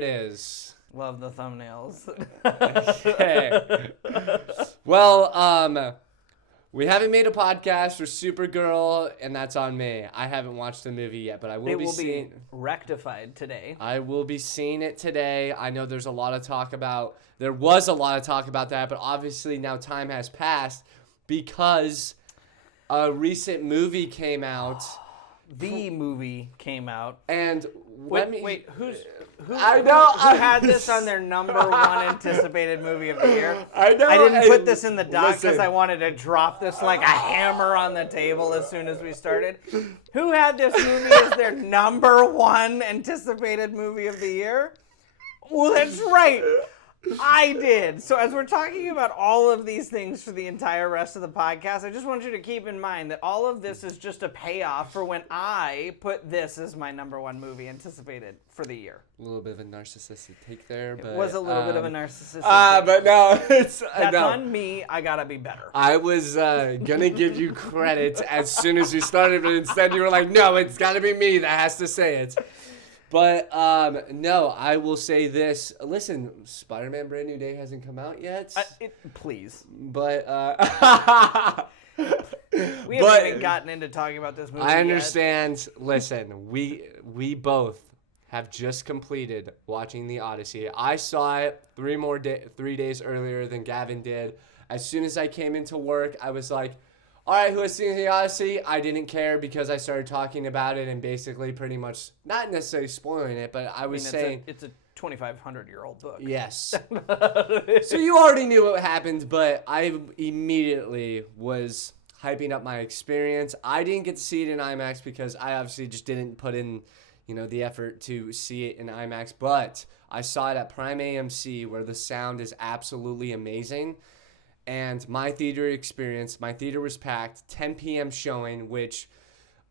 there it is. Love the thumbnails. Okay. Well, we haven't made a podcast for Supergirl, and that's on me. I haven't watched the movie yet, but I will be rectified today. I will be seeing it today. I know there was a lot of talk about that, but obviously now time has passed because a recent movie came out. The movie came out. And wait, who had this on their number one anticipated movie of the year? I know. I didn't put this in the doc because I wanted to drop this like a hammer on the table as soon as we started. Who had this movie as their number one anticipated movie of the year? Well, that's right. I did. So as we're talking about all of these things for the entire rest of the podcast, I just want you to keep in mind that all of this is just a payoff for when I put this as my number one movie anticipated for the year. A little bit of a narcissistic take there, but it was a little bit of a narcissistic but no, that's on me. I gotta be better. I was gonna give you credit as soon as you started, but instead you were like, no, it's gotta be me that has to say it. But, no, I will say this. Listen, Spider-Man Brand New Day hasn't come out yet. Please. But, we haven't even gotten into talking about this movie I understand. Yet. Listen, we both have just completed watching the Odyssey. I saw it 3 days earlier than Gavin did. As soon as I came into work, I was like, all right, who has seen the Odyssey? I didn't care because I started talking about it and basically pretty much, not necessarily spoiling it, but I was saying... It's a 2,500-year-old book. Yes. So you already knew what happened, but I immediately was hyping up my experience. I didn't get to see it in IMAX because I obviously just didn't put in, the effort to see it in IMAX, but I saw it at Prime AMC where the sound is absolutely amazing. And my theater was packed, 10 p.m. showing, which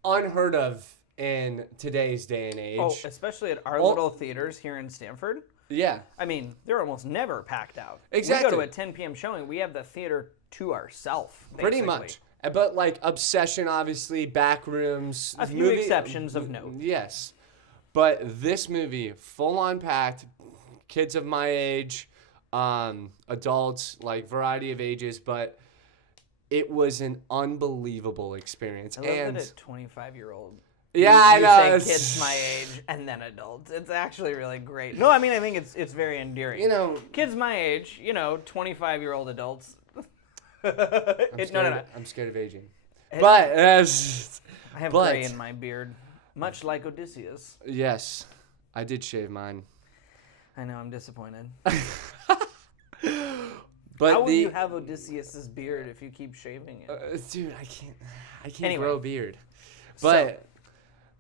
unheard of in today's day and age. Oh, especially at our little theaters here in Stanford. Yeah. I mean, they're almost never packed out. Exactly. We go to a 10 p.m. showing, we have the theater to ourselves, Pretty much. But, Obsession, obviously, back rooms. A few exceptions of note. Yes. But this movie, full-on packed, kids of my age... adults, variety of ages, but it was an unbelievable experience. I love that a 25-year-old. Yeah, I know. Say kids my age and then adults. It's actually really great. No, I mean I think it's very endearing. Kids my age, 25-year-old adults. I'm scared of aging. But I have gray in my beard, much like Odysseus. Yes, I did shave mine. I know, I'm disappointed. But how will you have Odysseus's beard if you keep shaving it? Dude, I can't grow a beard. But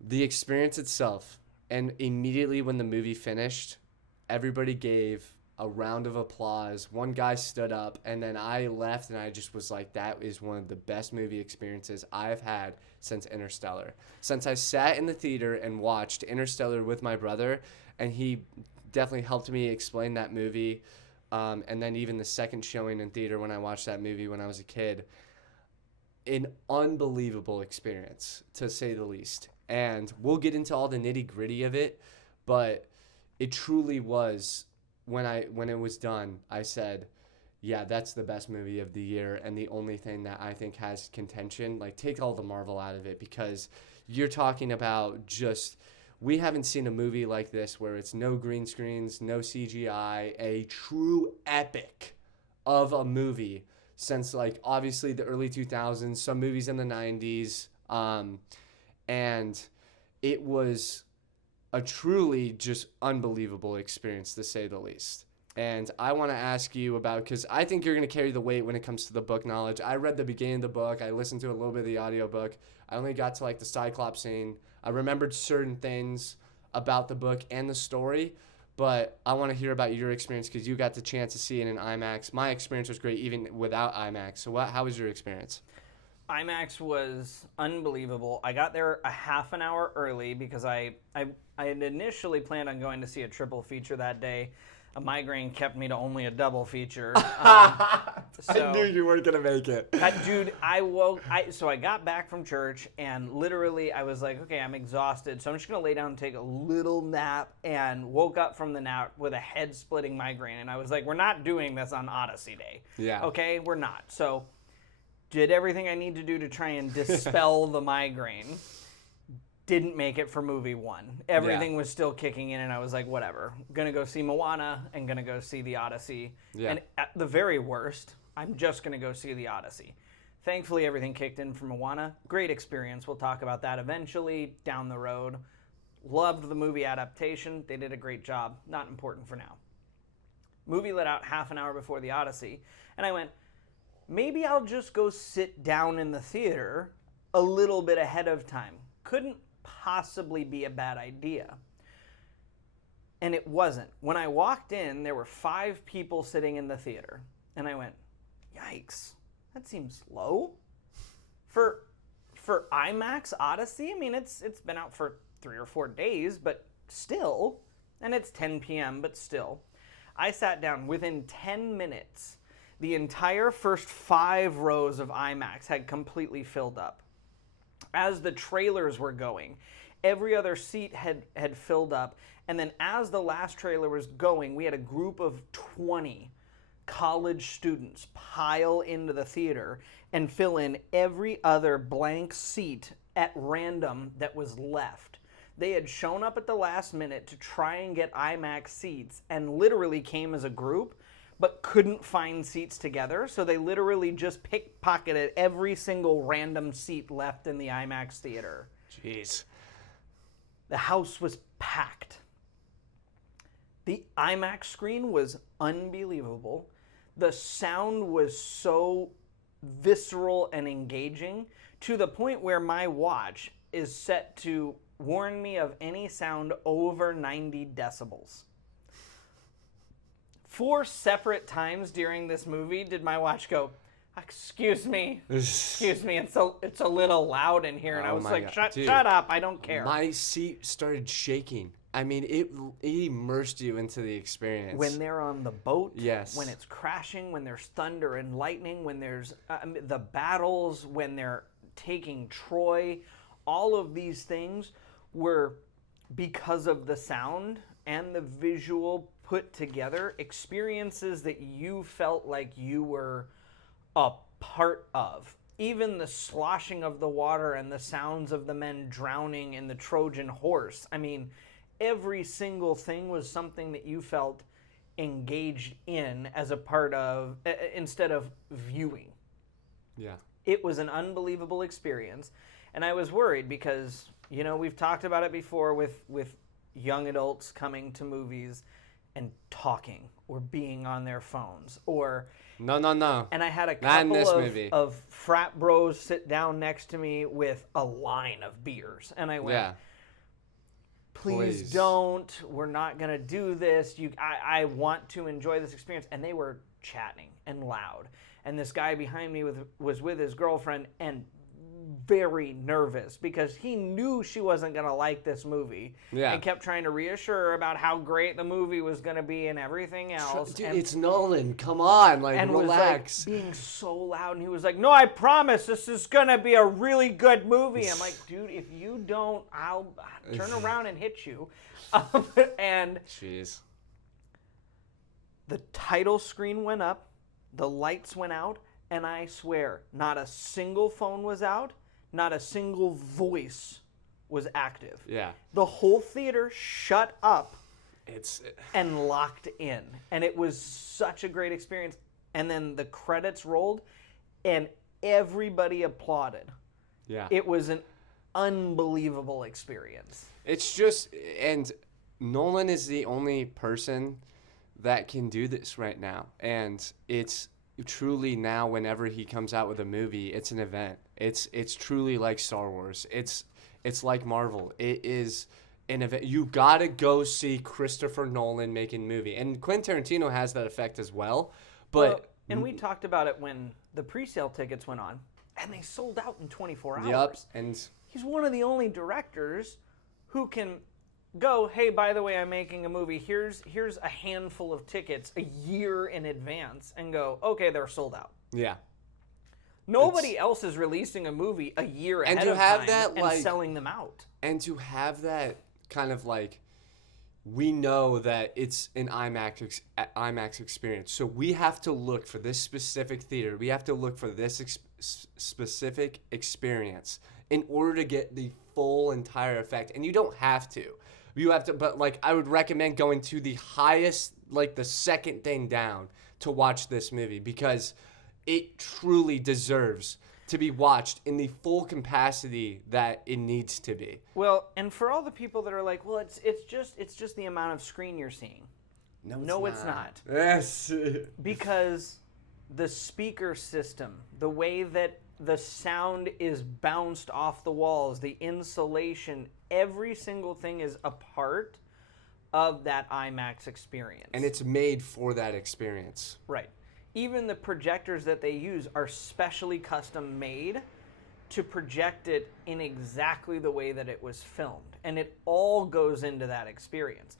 the experience itself, and immediately when the movie finished, everybody gave a round of applause. One guy stood up, and then I left, and I just was like, that is one of the best movie experiences I've had since Interstellar. Since I sat in the theater and watched Interstellar with my brother, and he definitely helped me explain that movie. And then even the second showing in theater when I watched that movie when I was a kid, an unbelievable experience, to say the least. And we'll get into all the nitty-gritty of it, but it truly was, when it was done, I said, yeah, that's the best movie of the year, and the only thing that I think has contention, take all the Marvel out of it, because you're talking about just... We haven't seen a movie like this where it's no green screens, no CGI, a true epic of a movie since, obviously the early 2000s, some movies in the 90s. And it was a truly just unbelievable experience, to say the least. And I want to ask you about, because I think you're going to carry the weight when it comes to the book knowledge. I read the beginning of the book. I listened to a little bit of the audiobook. I only got to the Cyclops scene. I remembered certain things about the book and the story, but I want to hear about your experience because you got the chance to see it in IMAX. My experience was great even without IMAX. So how was your experience? IMAX was unbelievable. I got there a half an hour early because I had initially planned on going to see a triple feature that day. a migraine kept me to only a double feature. I knew you weren't gonna make it. Dude, so I got back from church and literally I was like, okay, I'm exhausted, so I'm just gonna lay down and take a little nap, and woke up from the nap with a head-splitting migraine, and I was like, we're not doing this on Odyssey Day. Yeah. Okay, we're not. So did everything I need to do to try and dispel the migraine. Didn't make it for movie one. Everything was still kicking in, and I was like, whatever. Gonna go see Moana and gonna go see the Odyssey. Yeah. And at the very worst, I'm just gonna go see the Odyssey. Thankfully, everything kicked in for Moana. Great experience. We'll talk about that eventually down the road. Loved the movie adaptation. They did a great job. Not important for now. Movie let out half an hour before the Odyssey, and I went, maybe I'll just go sit down in the theater a little bit ahead of time. Couldn't possibly be a bad idea. And it wasn't. When I walked in, there were 5 people sitting in the theater. And I went, yikes, that seems low. For IMAX Odyssey, I mean, it's been out for 3 or 4 days, but still, and it's 10 p.m., but still. I sat down within 10 minutes. The entire first 5 rows of IMAX had completely filled up. As the trailers were going, every other seat had filled up. And then as the last trailer was going, we had a group of 20 college students pile into the theater and fill in every other blank seat at random that was left. They had shown up at the last minute to try and get IMAX seats and literally came as a group, but couldn't find seats together, so they literally just pickpocketed every single random seat left in the IMAX theater. Jeez. The house was packed. The IMAX screen was unbelievable. The sound was so visceral and engaging, to the point where my watch is set to warn me of any sound over 90 decibels. 4 separate times during this movie did my watch go, excuse me, it's a little loud in here. And I was like, shut up, I don't care. My seat started shaking. I mean, it immersed you into the experience. When they're on the boat, yes. When it's crashing, when there's thunder and lightning, when there's the battles, when they're taking Troy, all of these things were, because of the sound and the visual put together, experiences that you felt like you were a part of. Even the sloshing of the water and the sounds of the men drowning in the Trojan horse. I mean, every single thing was something that you felt engaged in as a part of, instead of viewing. Yeah. It was an unbelievable experience. And I was worried because, you know, we've talked about it before with young adults coming to movies and talking or being on their phones or... No. And I had a couple of frat bros sit down next to me with a line of beers. And I went, please don't. We're not going to do this. I want to enjoy this experience. And they were chatting and loud. And this guy behind me was with his girlfriend and very nervous because he knew she wasn't going to like this movie and kept trying to reassure her about how great the movie was going to be and everything else. Dude, it's Nolan. Come on, relax. Was like being so loud, and he was like, no, I promise this is going to be a really good movie. I'm like, dude, if you don't, I'll turn around and hit you. And jeez. The title screen went up, the lights went out, and I swear, not a single phone was out, not a single voice was active. Yeah. The whole theater shut up and locked in. And it was such a great experience. And then the credits rolled, and everybody applauded. Yeah. It was an unbelievable experience. It's just, and Nolan is the only person that can do this right now. And it's truly now, whenever he comes out with a movie, it's an event. It's truly like Star Wars. It's like Marvel. It is an event. You gotta go see Christopher Nolan making a movie, and Quentin Tarantino has that effect as well. But and we talked about it when the pre-sale tickets went on, and they sold out in 24 hours. Yep, and he's one of the only directors who can go, hey, by the way, I'm making a movie. Here's a handful of tickets a year in advance, and go, okay, they're sold out. Yeah. Nobody else is releasing a movie a year ahead of time and selling them out. And to have that kind of like, we know that it's an IMAX experience, so we have to look for this specific theater. We have to look for this specific experience in order to get the full entire effect. And you don't have to. You have to, but like I would recommend going to the highest, like the second thing down to watch this movie, because it truly deserves to be watched in the full capacity that it needs to be. Well, and for all the people that are like, well, it's just the amount of screen you're seeing. No, it's not. Yes. Because the speaker system, the way that the sound is bounced off the walls, the insulation, every single thing is a part of that IMAX experience. And it's made for that experience. Right. Even the projectors that they use are specially custom made to project it in exactly the way that it was filmed. And it all goes into that experience.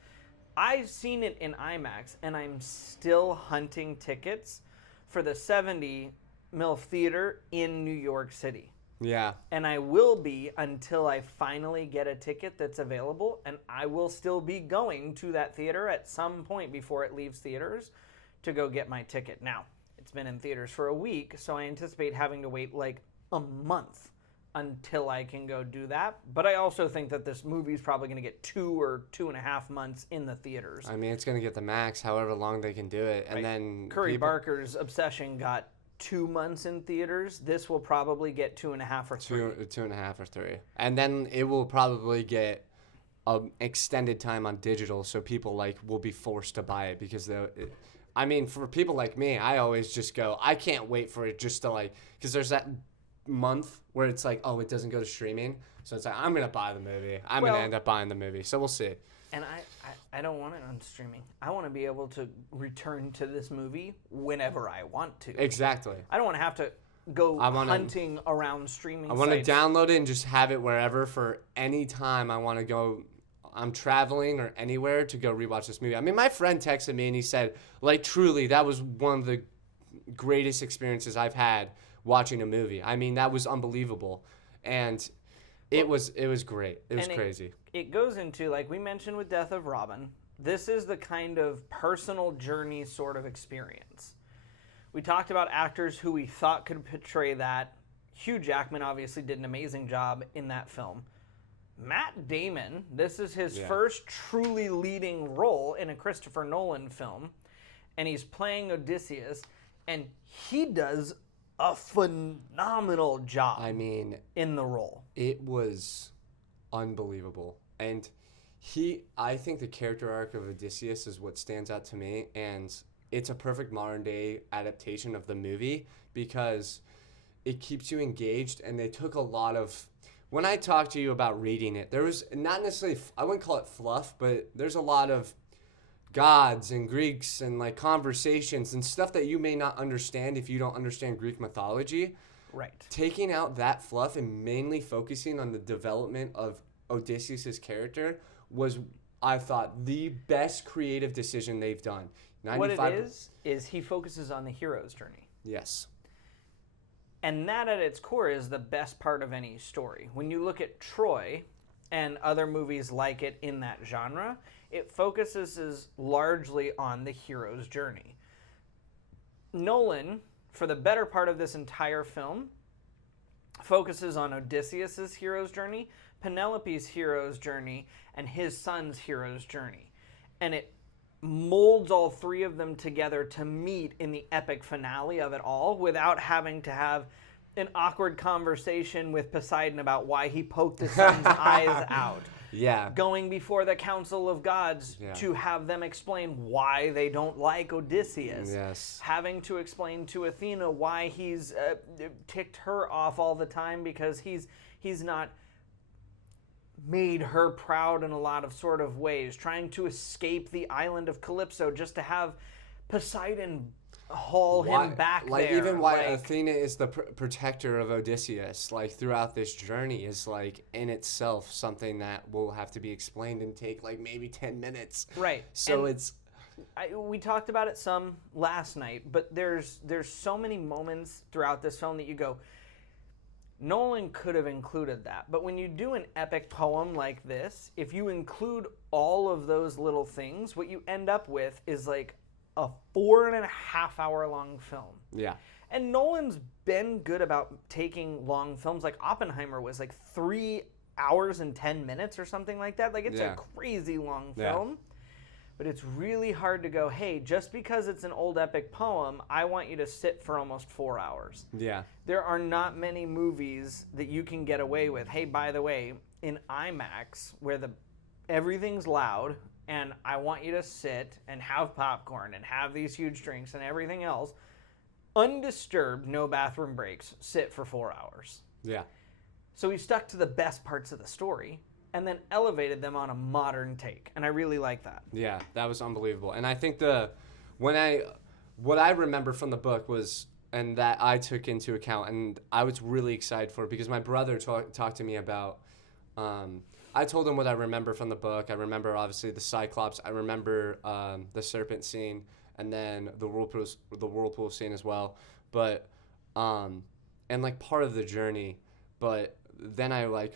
I've seen it in IMAX, and I'm still hunting tickets for the 70 mil theater in New York City. Yeah. And I will be until I finally get a ticket that's available, and I will still be going to that theater at some point before it leaves theaters to go get my ticket. Now, it's been in theaters for a week, so I anticipate having to wait like a month until I can go do that. But I also think that this movie is probably going to get 2 or 2.5 months in the theaters. I mean, it's going to get the max, however long they can do it. And then Curry Barker's Obsession got 2 months in theaters. This will probably get 2.5 or 3. 2.5 or 3. And then it will probably get extended time on digital, so people like will be forced to buy it because I mean, for people like me, I always just go, I can't wait for it just to like, because there's that month where it's like, oh, it doesn't go to streaming. So it's like, I'm going to buy the movie. I'm going to end up buying the movie. So we'll see. And I don't want it on streaming. I want to be able to return to this movie whenever I want to. Exactly. I don't want to have to go hunting around streaming I want to download it and just have it wherever for any time I want to go. I'm traveling or anywhere to go rewatch this movie. I mean, my friend texted me and he said, like, truly, that was one of the greatest experiences I've had watching a movie. I mean, that was unbelievable. And it was great. It was crazy. It goes into, like we mentioned with Death of Robin, this is the kind of personal journey sort of experience. We talked about actors who we thought could portray that. Hugh Jackman obviously did an amazing job in that film. Matt Damon, this is his first truly leading role in a Christopher Nolan film, and he's playing Odysseus, and he does a phenomenal job. I mean, in the role. It was unbelievable. And I think the character arc of Odysseus is what stands out to me, and it's a perfect modern day adaptation of the movie because it keeps you engaged, and they took a lot of... When I talked to you about reading it, there was not necessarily, I wouldn't call it fluff, but there's a lot of gods and Greeks and like conversations and stuff that you may not understand if you don't understand Greek mythology. Right. Taking out that fluff and mainly focusing on the development of Odysseus' character was, I thought, the best creative decision they've done. What it is he focuses on the hero's journey. Yes. And that at its core is the best part of any story. When you look at Troy and other movies like it in that genre, it focuses largely on the hero's journey. Nolan, for the better part of this entire film, focuses on Odysseus' hero's journey, Penelope's hero's journey, and his son's hero's journey. And it molds all three of them together to meet in the epic finale of it all without having to have an awkward conversation with Poseidon about why he poked his son's eyes out. Yeah. Going before the Council of Gods to have them explain why they don't like Odysseus. Yes. Having to explain to Athena why he's ticked her off all the time because he's not made her proud in a lot of sort of ways, trying to escape the island of Calypso just to have Poseidon haul him back like there. Even why Athena is the protector of Odysseus, like throughout this journey, is like in itself something that will have to be explained and take like maybe 10 minutes. Right. So and we talked about it some last night, but there's so many moments throughout this film that you go, Nolan could have included that. But when you do an epic poem like this, if you include all of those little things, what you end up with is like a 4.5 hour long film. Yeah. And Nolan's been good about taking long films. Like Oppenheimer was like 3 hours and 10 minutes or something like that. Like it's a crazy long film. Yeah. But it's really hard to go, hey, just because it's an old epic poem, I want you to sit for almost 4 hours. Yeah. There are not many movies that you can get away with. Hey, by the way, in IMAX, where everything's loud, and I want you to sit and have popcorn and have these huge drinks and everything else, undisturbed, no bathroom breaks, sit for 4 hours. Yeah. So he stuck to the best parts of the story and then elevated them on a modern take. And I really like that. Yeah, that was unbelievable. And I think what I remember from the book was, and that I took into account, and I was really excited for it because my brother talked to me about, I told him what I remember from the book. I remember, obviously, the Cyclops. I remember the serpent scene, and then the whirlpool scene as well. But, and, like, part of the journey. But then I, like,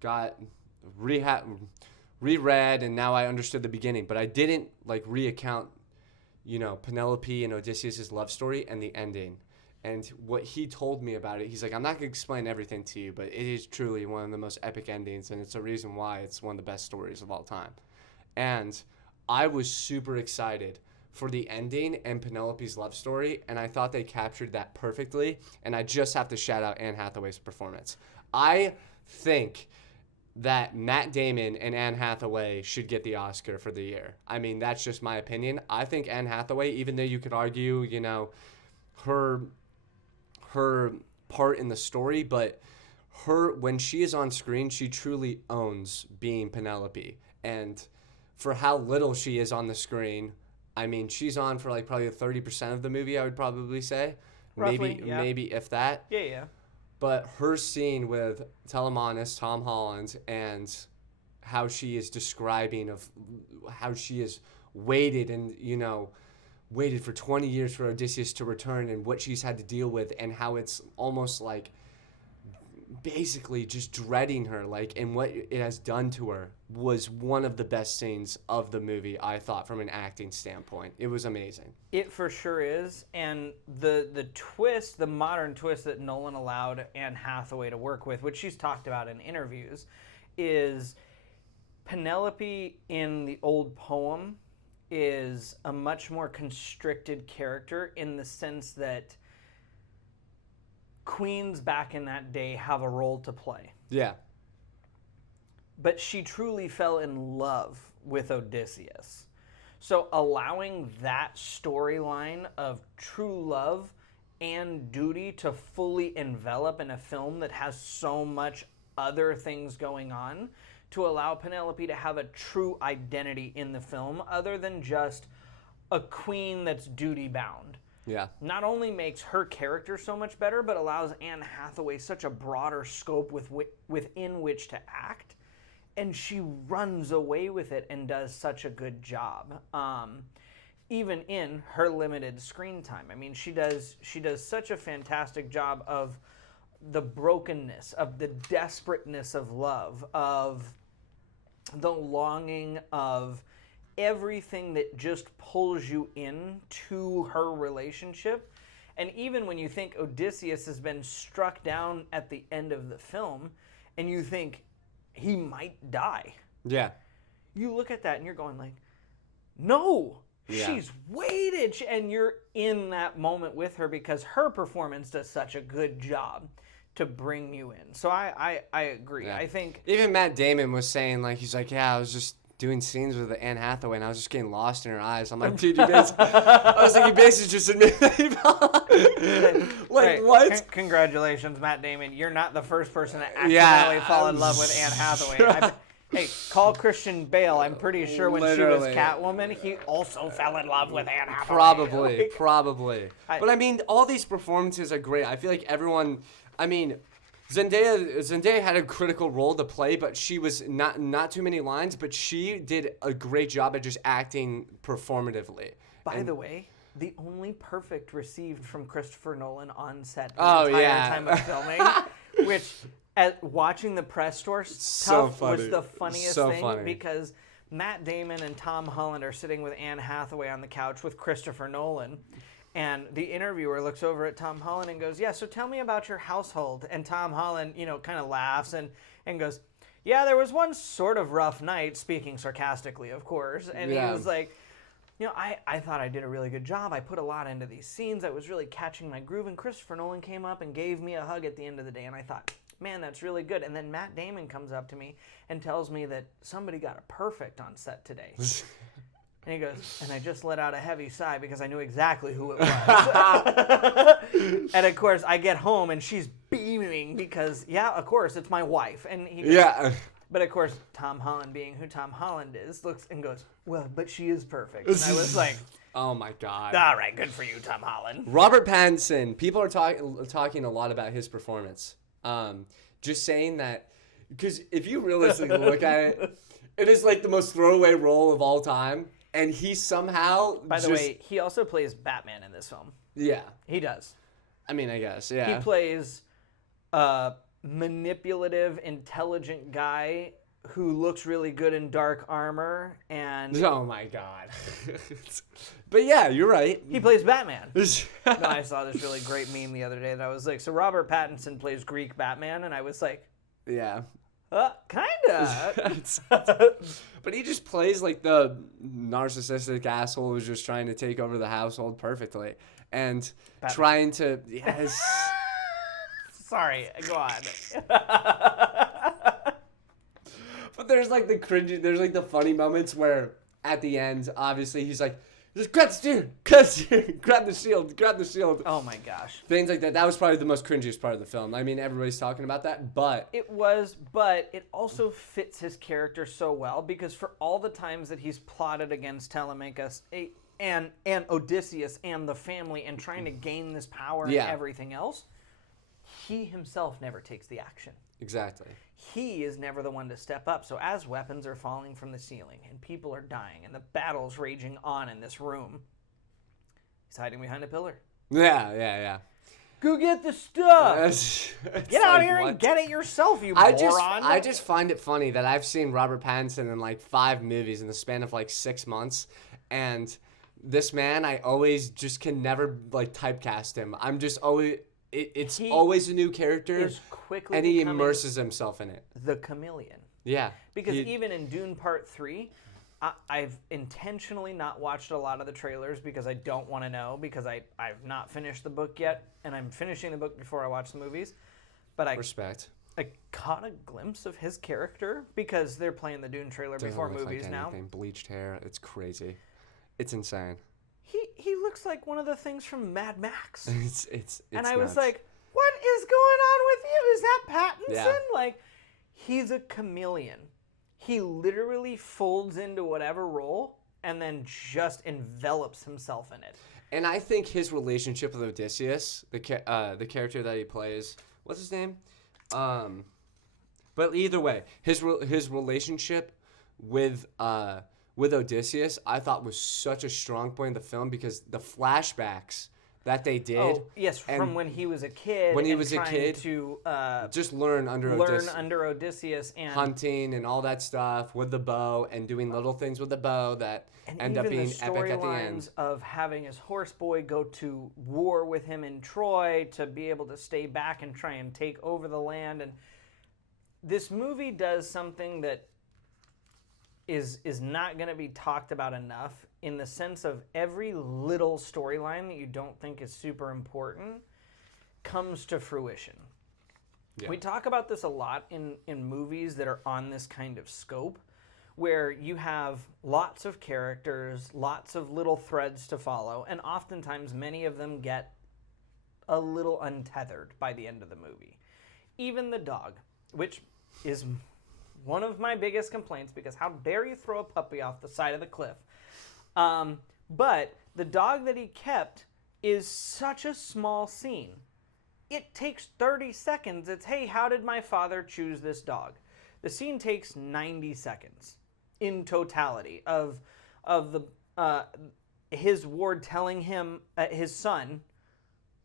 got reread, and now I understood the beginning, but I didn't like reaccount, Penelope and Odysseus' love story and the ending. And what he told me about it, he's like, I'm not gonna explain everything to you, but it is truly one of the most epic endings, and it's a reason why it's one of the best stories of all time. And I was super excited for the ending and Penelope's love story, and I thought they captured that perfectly. And I just have to shout out Anne Hathaway's performance. I think that Matt Damon and Anne Hathaway should get the Oscar for the year. I mean, that's just my opinion. I think Anne Hathaway, even though you could argue, her part in the story, but when she is on screen, she truly owns being Penelope. And for how little she is on the screen, I mean, she's on for like probably 30% of the movie, I would probably say. Roughly, maybe if that. Yeah. But her scene with Telemanus, Tom Holland, and how she is describing of how she has waited and, waited for 20 years for Odysseus to return, and what she's had to deal with, and how it's almost like basically just dreading her, like, and what it has done to her, was one of the best scenes of the movie, I thought, from an acting standpoint. It was amazing. It for sure is. And the twist, the modern twist that Nolan allowed Anne Hathaway to work with, which she's talked about in interviews, is Penelope in the old poem is a much more constricted character, in the sense that queens back in that day have a role to play. Yeah. But she truly fell in love with Odysseus. So allowing that storyline of true love and duty to fully envelop in a film that has so much other things going on, to allow Penelope to have a true identity in the film other than just a queen that's duty bound. Yeah. Not only makes her character so much better, but allows Anne Hathaway such a broader scope within which to act, and she runs away with it and does such a good job. Even in her limited screen time, I mean, she does such a fantastic job of the brokenness, of the desperateness of love, of the longing, of everything that just pulls you into her relationship. And even when you think Odysseus has been struck down at the end of the film, and you think he might die. Yeah. You look at that and you're going like, no, yeah. She's waited. And you're in that moment with her because her performance does such a good job to bring you in. So I agree. Yeah. I think even Matt Damon was saying, like, he's like, yeah, I was just doing scenes with Anne Hathaway, and I was just getting lost in her eyes. I'm like, dude, you basically, I was like, you basically just admitted that. Like, right. what? Congratulations, Matt Damon. You're not the first person to accidentally fall in love with Anne Hathaway. Hey, call Christian Bale. I'm pretty sure when she was Literally. Catwoman, he also fell in love with Anne Probably. Hathaway. But I mean, all these performances are great. I feel like everyone. I mean, Zendaya had a critical role to play, but she was not too many lines. But she did a great job at just acting performatively. By the way, the only perfect received from Christopher Nolan on set the entire time of filming, which. At watching the press tour stuff was the funniest thing because Matt Damon and Tom Holland are sitting with Anne Hathaway on the couch with Christopher Nolan, and the interviewer looks over at Tom Holland and goes, "Yeah, so tell me about your household." And Tom Holland, kind of laughs and goes, "Yeah, there was one sort of rough night," speaking sarcastically, of course, and he was like, I thought I did a really good job. I put a lot into these scenes. I was really catching my groove, and Christopher Nolan came up and gave me a hug at the end of the day, and I thought, man, that's really good. And then Matt Damon comes up to me and tells me that somebody got a perfect on set today. And he goes, and I just let out a heavy sigh because I knew exactly who it was. And of course, I get home and she's beaming because, of course, it's my wife. And he goes, but of course, Tom Holland, being who Tom Holland is, looks and goes, well, but she is perfect. And I was like, oh my God. All right, good for you, Tom Holland. Robert Pattinson. People are talking a lot about his performance. Just saying that, because if you realistically look at it, it is like the most throwaway role of all time, and he somehow. By the way, he also plays Batman in this film. Yeah, he does. I mean, I guess, yeah. He plays a manipulative, intelligent guy who looks really good in dark armor, and oh my God. But yeah, you're right. He plays Batman. No, I saw this really great meme the other day that I was like, so Robert Pattinson plays Greek Batman, and I was like, yeah. Kinda. But he just plays like the narcissistic asshole who's just trying to take over the household perfectly. And Batman. Trying to, yes. Sorry, go on. But there's like the cringy, there's like the funny moments where at the end, obviously, he's like, just grab the steering, grab the shield. Oh my gosh. Things like that. That was probably the most cringiest part of the film. I mean, everybody's talking about that, but... It was, but it also fits his character so well because for all the times that he's plotted against Telemachus and Odysseus and the family and trying to gain this power and everything else, he himself never takes the action. Exactly. He is never the one to step up. So as weapons are falling from the ceiling and people are dying and the battle's raging on in this room, he's hiding behind a pillar. Yeah. Go get the stuff. Get out here and get it yourself, you moron. I just find it funny that I've seen Robert Pattinson in like 5 movies in the span of like 6 months, and this man, I always just can never like typecast him. I'm just always... It's always a new character, and he immerses himself in it. The chameleon. Yeah. Because even in Dune Part 3, I've intentionally not watched a lot of the trailers because I don't want to know, because I've not finished the book yet, and I'm finishing the book before I watch the movies. But Respect. I caught a glimpse of his character because they're playing the Dune trailer before movies now. Bleached hair. It's crazy. It's insane. He looks like one of the things from Mad Max. It's and I was like, what is going on with you? Is that Pattinson? Yeah. Like, he's a chameleon. He literally folds into whatever role and then just envelops himself in it. And I think his relationship with Odysseus, the character that he plays, what's his name? But either way, his relationship with Odysseus, I thought was such a strong point of the film because the flashbacks that they did. Oh, yes, from when he was a kid. When he was a kid. To just learn under Odysseus and hunting and all that stuff with the bow and doing little things with the bow that end up being epic at the end. Of having his horse boy go to war with him in Troy to be able to stay back and try and take over the land. And this movie does something that is not going to be talked about enough in the sense of every little storyline that you don't think is super important comes to fruition. Yeah. We talk about this a lot in movies that are on this kind of scope, where you have lots of characters, lots of little threads to follow, and oftentimes many of them get a little untethered by the end of the movie. Even the dog, which is one of my biggest complaints, because how dare you throw a puppy off the side of the cliff? But the dog that he kept is such a small scene. It takes 30 seconds. It's, hey, how did my father choose this dog? The scene takes 90 seconds in totality of his ward telling him, his son,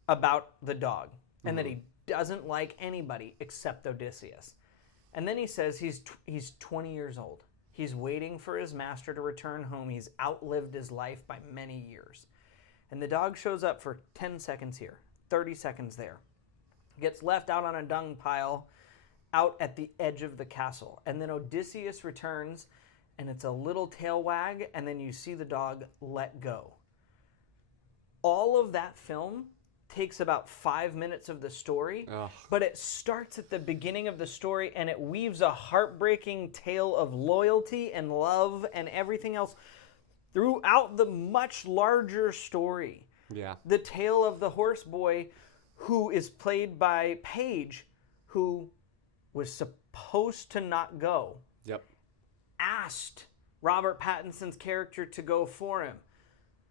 about the dog, and that he doesn't like anybody except Odysseus. And then he says he's 20 years old. He's waiting for his master to return home. He's outlived his life by many years. And the dog shows up for 10 seconds here, 30 seconds there. Gets left out on a dung pile out at the edge of the castle. And then Odysseus returns, and it's a little tail wag, and then you see the dog let go. All of that film takes about 5 minutes of the story, but it starts at the beginning of the story, and it weaves a heartbreaking tale of loyalty and love and everything else throughout the much larger story. Yeah. The tale of the horse boy, who is played by Paige, who was supposed to not go. Yep. Asked Robert Pattinson's character to go for him.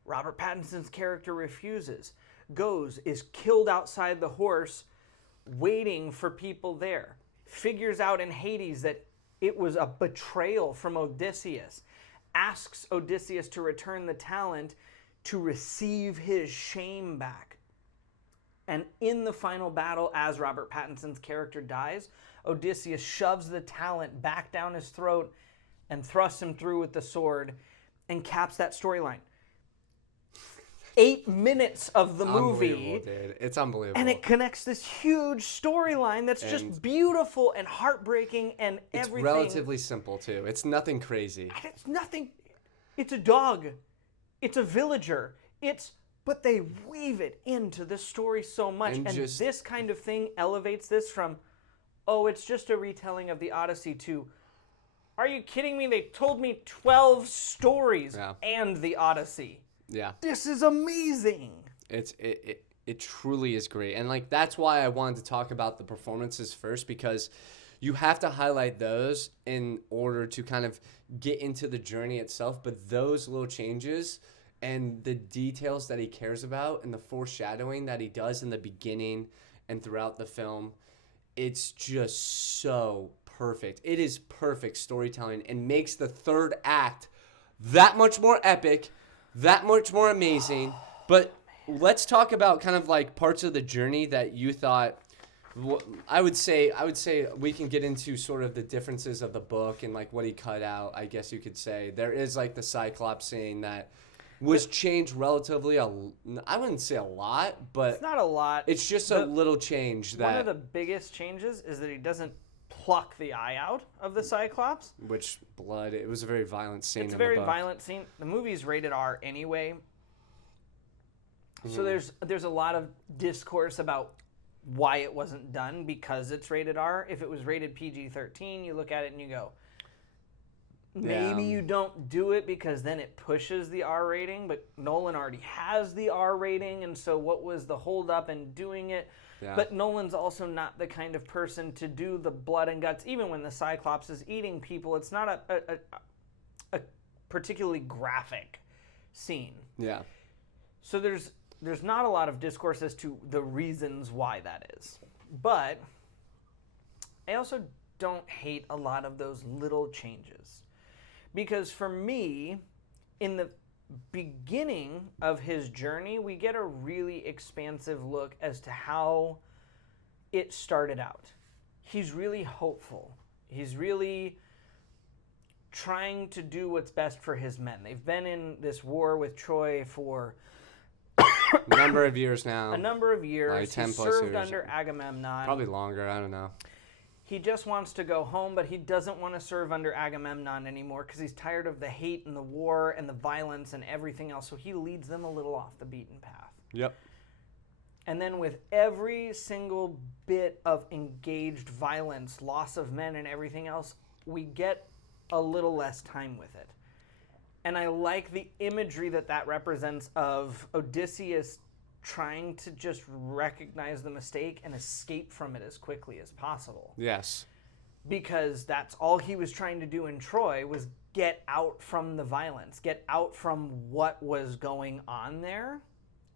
Robert Pattinson's character refuses. Goes, is killed outside the horse, waiting for people there. Figures out in Hades that it was a betrayal from Odysseus. Asks Odysseus to return the talent to receive his shame back. And in the final battle, as Robert Pattinson's character dies, Odysseus shoves the talent back down his throat and thrusts him through with the sword and caps that storyline. 8 minutes of the movie. Dude. It's unbelievable. And it connects this huge storyline that's just beautiful and heartbreaking and everything. It's relatively simple, too. It's nothing crazy. And it's nothing. It's a dog. It's a villager. But they weave it into the story so much. And this kind of thing elevates this from, it's just a retelling of the Odyssey to, are you kidding me? They told me 12 stories and the Odyssey. Yeah. This is amazing. It truly is great. And like that's why I wanted to talk about the performances first, because you have to highlight those in order to kind of get into the journey itself, but those little changes and the details that he cares about and the foreshadowing that he does in the beginning and throughout the film, it's just so perfect. It is perfect storytelling and makes the third act that much more epic, that much more amazing. But let's talk about kind of like parts of the journey that you thought. I would say we can get into sort of the differences of the book and like what he cut out. I guess you could say there is like the Cyclops scene that was changed relatively. I wouldn't say a lot, but it's not a lot. It's just a little change. One of the biggest changes is that he doesn't pluck the eye out of the Cyclops. Which blood. It was a very violent scene. It's a very violent scene. The movie's rated R anyway. So there's a lot of discourse about why it wasn't done because it's rated R. If it was rated PG-13, you look at it and you go, maybe you don't do it because then it pushes the R rating, but Nolan already has the R rating, and so what was the holdup in doing it? Yeah. But Nolan's also not the kind of person to do the blood and guts. Even when the Cyclops is eating people, it's not a particularly graphic scene. Yeah. So there's not a lot of discourse as to the reasons why that is. But I also don't hate a lot of those little changes. Because for me, in the beginning of his journey, we get a really expansive look as to how it started out. He's really hopeful. He's really trying to do what's best for his men. They've been in this war with Troy for a number of years now. A number of years. Like 10 he plus served years. under Agamemnon. Probably longer, I don't know. He just wants to go home, but he doesn't want to serve under Agamemnon anymore because he's tired of the hate and the war and the violence and everything else. So he leads them a little off the beaten path. Yep. And then with every single bit of engaged violence, loss of men and everything else, we get a little less time with it. And I like the imagery that represents of Odysseus trying to just recognize the mistake and escape from it as quickly as possible. Yes. because that's all he was trying to do in Troy was get out from the violence, get out from what was going on there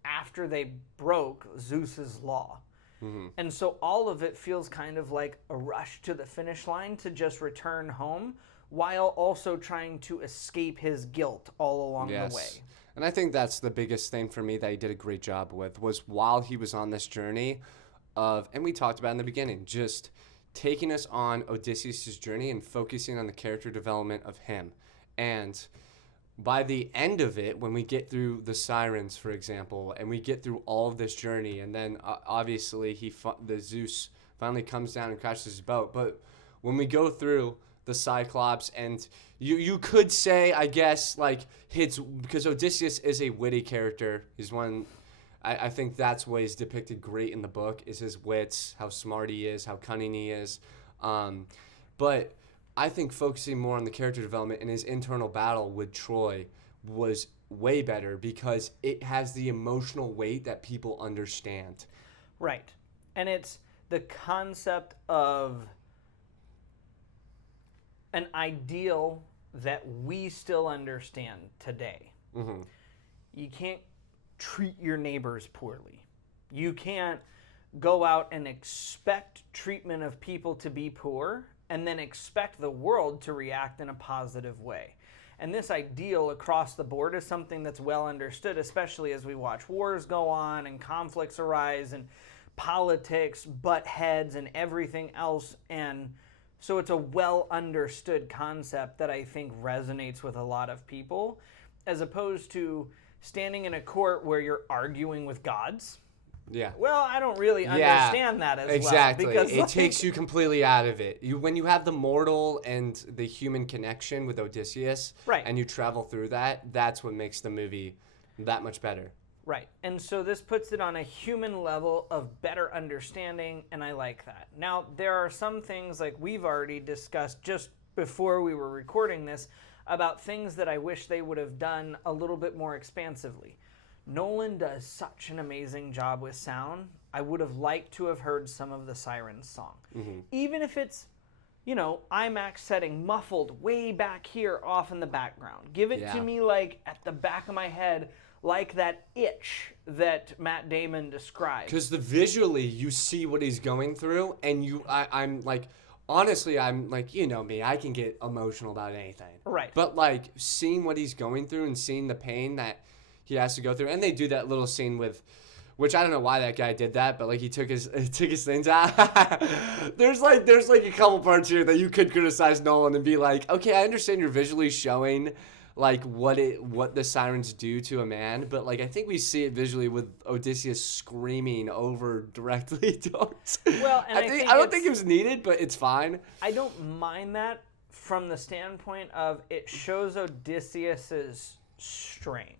after they broke Zeus's law. Mm-hmm. And so all of it feels kind of like a rush to the finish line to just return home while also trying to escape his guilt all along the way. And I think that's the biggest thing for me that he did a great job with, was while he was on this journey of, and we talked about in the beginning, just taking us on Odysseus' journey and focusing on the character development of him. And by the end of it, when we get through the sirens, for example, and we get through all of this journey, and then obviously the Zeus finally comes down and crashes his boat. But when we go through the Cyclops, and you could say, I guess, like, because Odysseus is a witty character. He's one, I think that's what is depicted great in the book, is his wits, how smart he is, how cunning he is. But I think focusing more on the character development and his internal battle with Troy was way better because it has the emotional weight that people understand. Right. And it's the concept of an ideal that we still understand today. Mm-hmm. You can't treat your neighbors poorly. You can't go out and expect treatment of people to be poor and then expect the world to react in a positive way. And this ideal across the board is something that's well understood, especially as we watch wars go on and conflicts arise and politics butt heads and everything else. And so it's a well understood concept that I think resonates with a lot of people, as opposed to standing in a court where you're arguing with gods. Yeah. Well, I don't really understand that as exactly. well. Exactly. It takes you completely out of it. When you have the mortal and the human connection with Odysseus, right, and you travel through that, that's what makes the movie that much better. Right. And so this puts it on a human level of better understanding, and I like that. Now, there are some things, like we've already discussed just before we were recording this, about things that I wish they would have done a little bit more expansively. Nolan does such an amazing job with sound. I would have liked to have heard some of the Sirens song. Mm-hmm. Even if it's, IMAX setting, muffled way back here off in the background. Give it to me like at the back of my head, like that itch that Matt Damon described. Because visually, you see what he's going through, and I'm like, honestly, I'm like, you know me, I can get emotional about anything. Right. But like seeing what he's going through and seeing the pain that he has to go through, and they do that little scene with, which I don't know why that guy did that, but like he took his things out. there's like a couple parts here that you could criticize Nolan and be like, okay, I understand you're visually showing like what the sirens do to a man, but like I think we see it visually with Odysseus screaming over directly towards. Well, and I don't think it was needed, but it's fine. I don't mind that from the standpoint of it shows Odysseus's strength.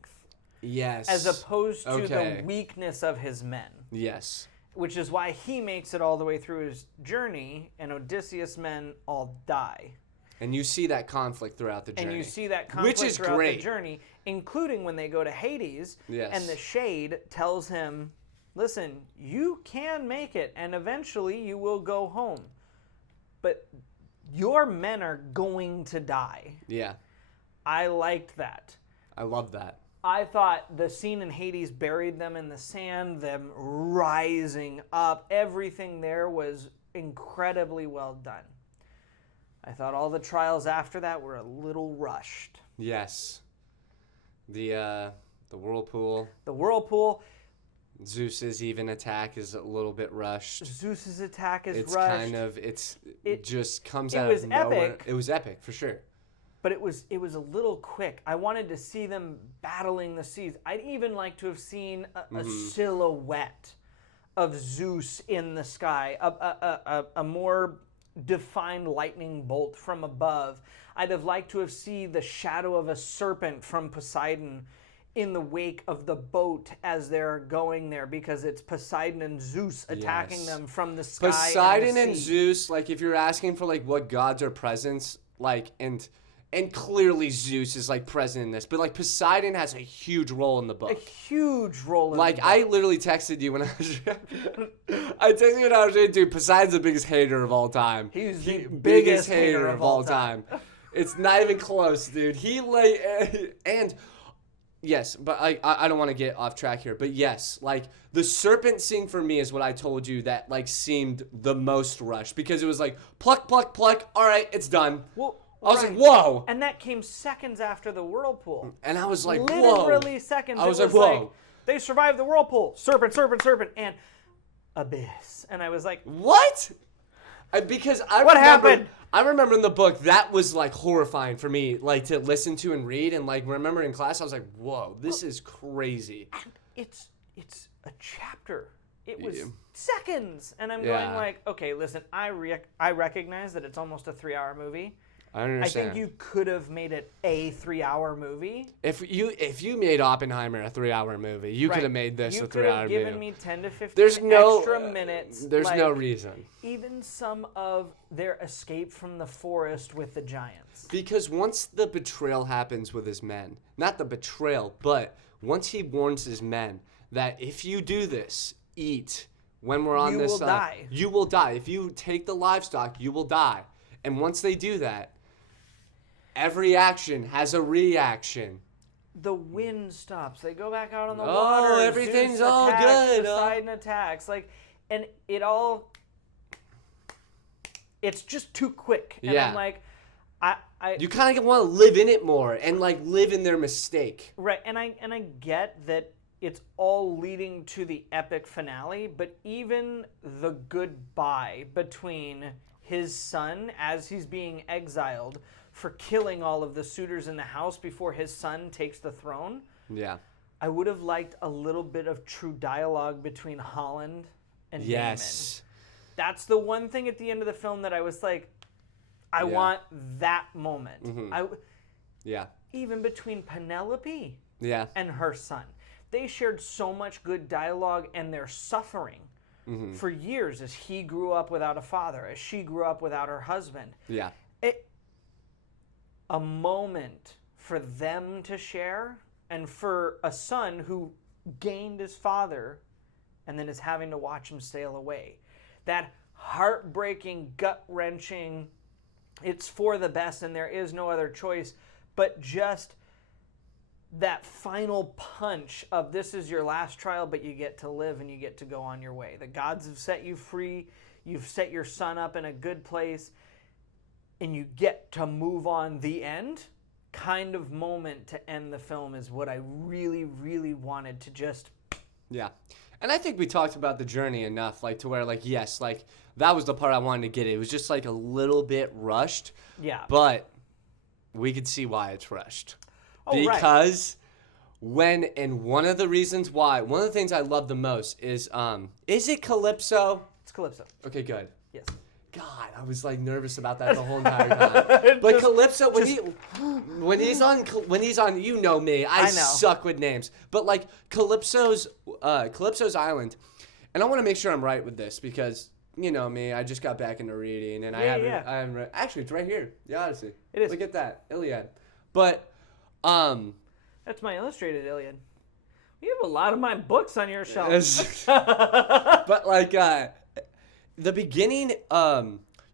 Yes. As opposed to the weakness of his men. Yes. Which is why he makes it all the way through his journey, and Odysseus' men all die. And you see that conflict throughout the journey. And you see that conflict which is throughout great. The journey, including when they go to Hades, and the Shade tells him, listen, you can make it, and eventually you will go home. But your men are going to die. Yeah. I liked that. I love that. I thought the scene in Hades buried them in the sand, them rising up. Everything there was incredibly well done. I thought all the trials after that were a little rushed. Yes. The whirlpool. The whirlpool. Zeus's even attack is a little bit rushed. Zeus's attack is it's rushed. Kind of, it just comes out of nowhere. Epic. It was epic, for sure. But it was a little quick. I wanted to see them battling the seas. I'd even like to have seen a silhouette of Zeus in the sky, a more defined lightning bolt from above. I'd have liked to have seen the shadow of a serpent from Poseidon in the wake of the boat as they're going there, because it's Poseidon and Zeus attacking them from the sky. Poseidon and Zeus, like if you're asking for like what gods are present, like and And clearly Zeus is like present in this, but like Poseidon has a huge role in the book. A huge role in like the book. I literally texted you when I was I texted you when I was reading, dude, Poseidon's the biggest hater of all time. He's the biggest hater of all time. It's not even close, dude. He and yes, but I don't want to get off track here, but yes, like the serpent scene for me is what I told you that like seemed the most rushed because it was like pluck, pluck, pluck. All right, it's done. Well, I was like, whoa. And that came seconds after the whirlpool. And I was like, whoa. Literally seconds. I was like, whoa. They survived the whirlpool. Serpent, serpent, serpent, and abyss. And I was like, what? Because I what remember, happened? I remember in the book, that was like horrifying for me, like to listen to and read. And like, remember in class, I was like, whoa, this is crazy. And it's a chapter. It was seconds. And I'm going like, okay, listen, I recognize that it's almost a 3-hour movie. I understand. I think you could have made it a 3-hour movie. If you made Oppenheimer a 3-hour movie, you could have made this a 3-hour movie. You could have given me 10 to 15 extra minutes. There's no reason. Even some of their escape from the forest with the giants. Because once the betrayal happens with his men, not the betrayal, but once he warns his men that if you do this, eat when we're on this side, you will die. If you take the livestock, you will die. And once they do that, every action has a reaction. The wind stops. They go back out on the water. Oh, everything's Zeus all attacks, good. Poseidon attacks. Like, and it all. It's just too quick. And I'm like, you kind of want to live in it more and like live in their mistake. Right, and I get that it's all leading to the epic finale, but even the goodbye between his son as he's being exiled for killing all of the suitors in the house before his son takes the throne. Yeah. I would have liked a little bit of true dialogue between Holland and Damon. That's the one thing at the end of the film that I was like, I want that moment. Mm-hmm. Even between Penelope and her son. They shared so much good dialogue and their suffering for years as he grew up without a father, as she grew up without her husband. Yeah. A moment for them to share, and for a son who gained his father and then is having to watch him sail away. That heartbreaking, gut-wrenching, it's for the best and there is no other choice, but just that final punch of this is your last trial, but you get to live and you get to go on your way. The gods have set you free. You've set your son up in a good place, and you get to move on. The end kind of moment to end the film is what I really, really wanted to just... Yeah. And I think we talked about the journey enough, like to where, like, yes, like that was the part I wanted to get. It was just like a little bit rushed. Yeah. But we could see why it's rushed. Oh, because one of the things I love the most is it Calypso? It's Calypso. Okay, good. Yes. God, I was like nervous about that the whole entire time. But Calypso, when he's on, you know me, I know. Suck with names. But like Calypso's Island, and I want to make sure I'm right with this because you know me, I just got back into reading and I haven't read. Actually, it's right here, the Odyssey. It is. Look at that, Iliad. But that's my illustrated Iliad. You have a lot of my books on your shelf. But like the beginning,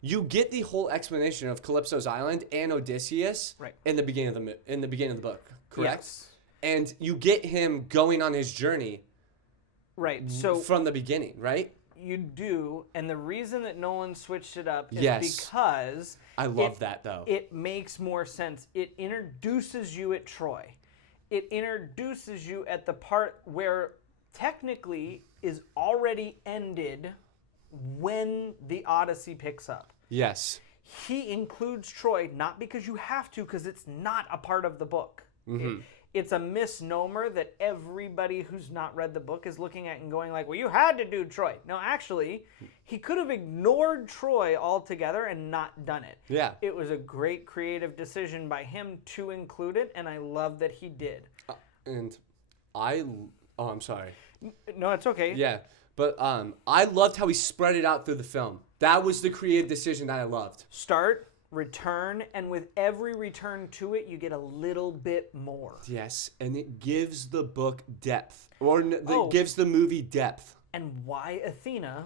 you get the whole explanation of Calypso's Island and Odysseus in the beginning of the book, correct? Yes. And you get him going on his journey, right? So from the beginning, right? You do, and the reason that Nolan switched it up is because I love that though. It makes more sense. It introduces you at Troy. It introduces you at the part where technically is already ended when the Odyssey picks up. Yes. He includes Troy not because you have to, because it's not a part of the book. Mm-hmm. It's a misnomer that everybody who's not read the book is looking at and going like, well, you had to do Troy. No, actually, he could have ignored Troy altogether and not done it. Yeah. It was a great creative decision by him to include it, and I love that he did. I'm sorry. No, it's okay. Yeah, but I loved how he spread it out through the film. That was the creative decision that I loved. Start return, and with every return to it, you get a little bit more. Yes, and it gives the book depth, or it gives the movie depth. And why Athena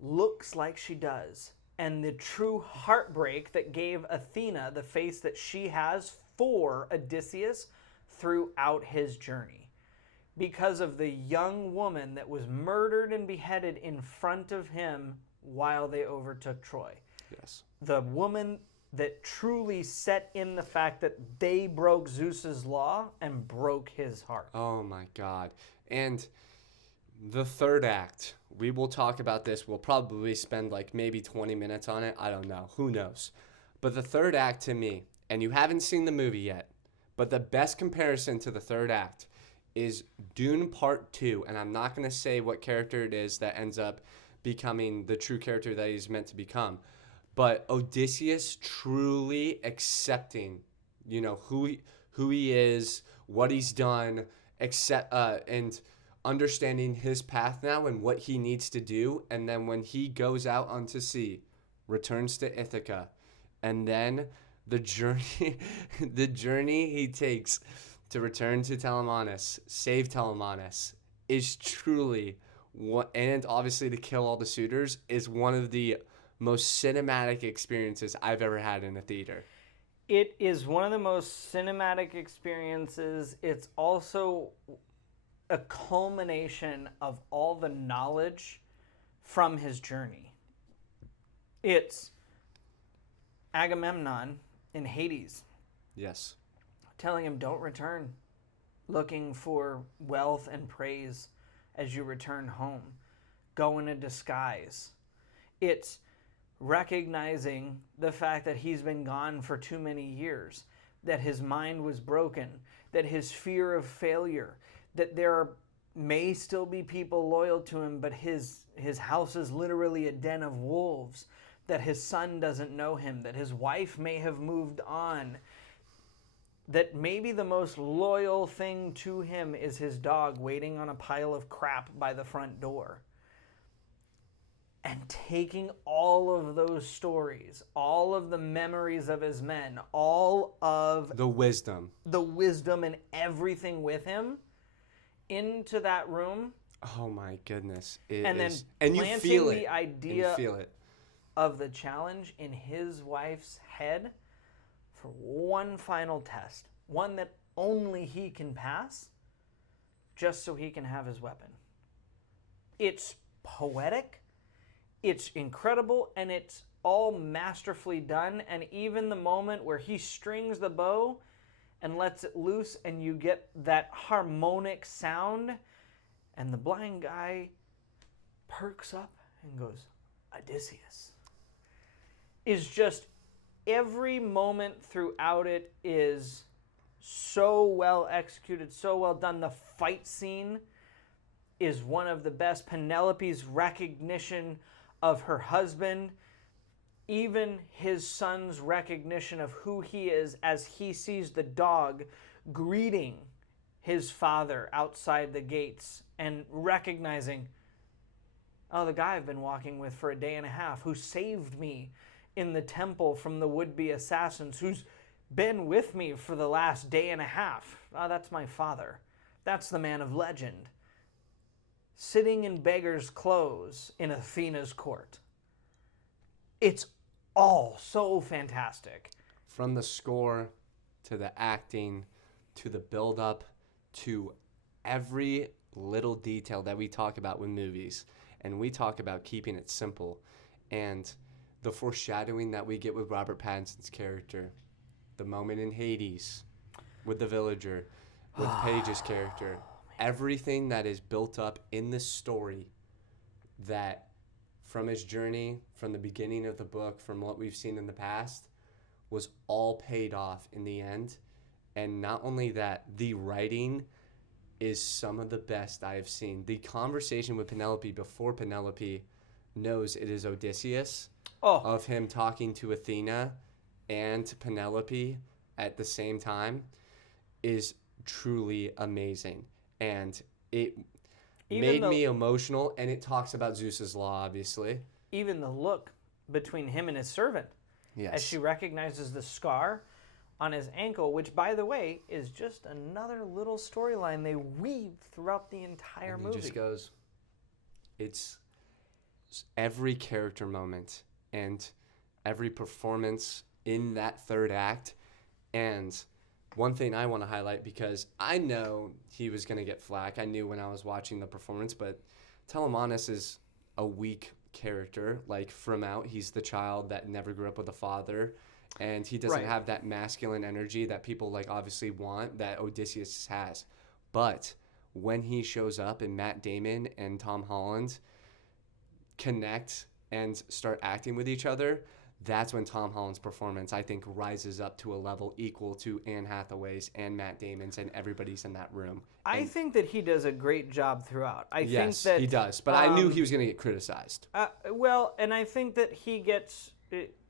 looks like she does, and the true heartbreak that gave Athena the face that she has for Odysseus throughout his journey. Because of the young woman that was murdered and beheaded in front of him while they overtook Troy. Yes. The woman that truly set in the fact that they broke Zeus's law and broke his heart. Oh my God. And the third act, we will talk about this. We'll probably spend like maybe 20 minutes on it. I don't know. Who knows? But the third act to me, and you haven't seen the movie yet, but the best comparison to the third act is Dune Part 2. And I'm not going to say what character it is that ends up becoming the true character that he's meant to become. But Odysseus truly accepting, who he is, what he's done, and understanding his path now and what he needs to do. And then when he goes out onto sea, returns to Ithaca, and then the journey he takes to return to Telemanus, save Telemanus, is truly and obviously to kill all the suitors, is one of the most cinematic experiences I've ever had in a theater. It is one of the most cinematic experiences. It's also a culmination of all the knowledge from his journey. It's Agamemnon in Hades. Yes. Telling him, don't return, looking for wealth and praise as you return home. Go in a disguise. It's recognizing the fact that he's been gone for too many years, that his mind was broken, that his fear of failure, that there may still be people loyal to him, but his house is literally a den of wolves, that his son doesn't know him, that his wife may have moved on, that maybe the most loyal thing to him is his dog waiting on a pile of crap by the front door. And taking all of those stories, all of the memories of his men, all of the wisdom and everything with him into that room. Oh my goodness. Then you feel the idea of the challenge in his wife's head for one final test, one that only he can pass, just so he can have his weapon. It's poetic. It's incredible, and it's all masterfully done. And even the moment where he strings the bow and lets it loose, and you get that harmonic sound, and the blind guy perks up and goes, Odysseus, is just every moment throughout it is so well executed, so well done. The fight scene is one of the best. Penelope's recognition of her husband, even his son's recognition of who he is as he sees the dog greeting his father outside the gates and recognizing, oh, the guy I've been walking with for a day and a half, who saved me in the temple from the would-be assassins, who's been with me for the last day and a half. Oh, that's my father. That's the man of legend, sitting in beggar's clothes in Athena's court. It's all so fantastic. From the score to the acting to the build-up to every little detail that we talk about with movies. And we talk about keeping it simple. And the foreshadowing that we get with Robert Pattinson's character. The moment in Hades with the villager, with Paige's character. Everything that is built up in this story, that from his journey, from the beginning of the book, from what we've seen in the past, was all paid off in the end. And not only that, the writing is some of the best I have seen. The conversation with Penelope before Penelope knows it is Odysseus, of him talking to Athena and to Penelope at the same time, is truly amazing. And it made me emotional, and it talks about Zeus's law, obviously. Even the look between him and his servant. as she recognizes the scar on his ankle, which, by the way, is just another little storyline they weave throughout the entire movie. He just goes, it's every character moment and every performance in that third act. And one thing I want to highlight, because I know he was going to get flack. I knew when I was watching the performance, but Telemanis is a weak character. Like, from out, he's the child that never grew up with a father. And he doesn't have that masculine energy that people like obviously want that Odysseus has. But when he shows up and Matt Damon and Tom Holland connect and start acting with each other, that's when Tom Holland's performance, I think, rises up to a level equal to Anne Hathaway's and Matt Damon's and everybody's in that room. I think that he does a great job throughout. Yes, think that he does. But I knew he was going to get criticized. Well, and I think that he gets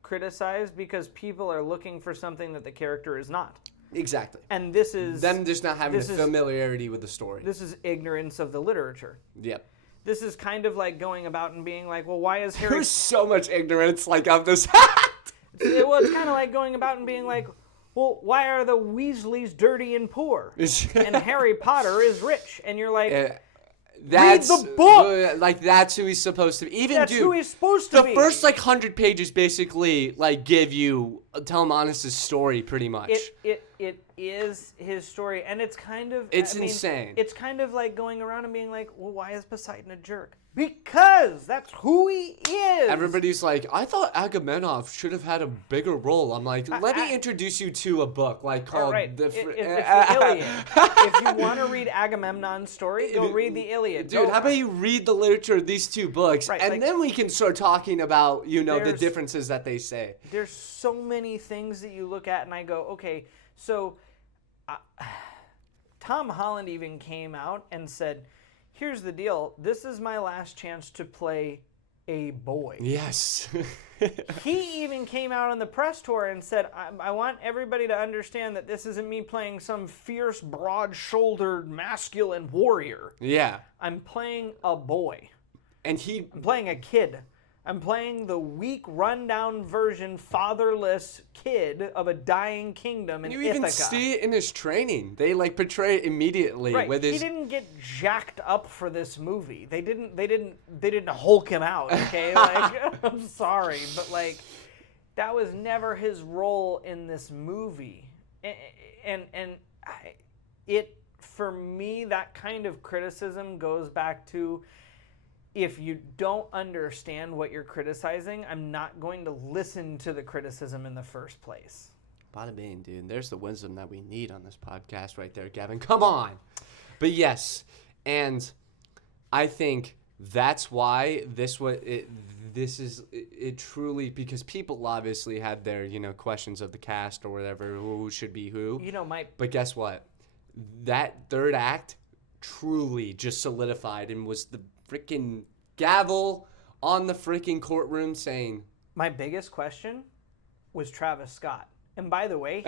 criticized because people are looking for something that the character is not. Exactly. And this is... them just not having familiarity with the story. This is ignorance of the literature. Yep. This is kind of like going about and being like, well, why is Harry... There's so much ignorance, like, of this. Well, it's kind of like going about and being like, well, why are the Weasleys dirty and poor? And Harry Potter is rich. And you're like... That's, read the book. Like, that's who he's supposed to be. That's who he's supposed to be. The first, 100 pages basically, give you Telemanis' story, pretty much. It is his story, and it's kind of... It's insane. It's kind of like going around and being like, well, why is Poseidon a jerk? Because that's who he is. Everybody's like, I thought Agamemnon should have had a bigger role. I'm like, let me introduce you to a book called... It's the Iliad. If you want to read Agamemnon's story, go read the Iliad. Dude, how about you read the literature of these two books, and then we can start talking about, the differences that they say. There's so many things that you look at, and I go, okay, so Tom Holland even came out and said, here's the deal. This is my last chance to play a boy. Yes. He even came out on the press tour and said, I want everybody to understand that this isn't me playing some fierce, broad-shouldered, masculine warrior. Yeah. I'm playing a boy. And I'm playing a kid. I'm playing the weak, rundown version, fatherless kid of a dying kingdom in Ithaca. You even see it in his training. They portray it immediately with his... He didn't get jacked up for this movie. They didn't Hulk him out. Okay, I'm sorry, but that was never his role in this movie. And for me, that kind of criticism goes back to, if you don't understand what you're criticizing, I'm not going to listen to the criticism in the first place. Bada bing, dude. There's the wisdom that we need on this podcast right there, Gavin. Come on. But yes, and I think that's why this is truly, because people obviously had their, questions of the cast or whatever, who should be who. But guess what? That third act truly just solidified and was the freaking gavel on the freaking courtroom saying... My biggest question was Travis Scott. And by the way,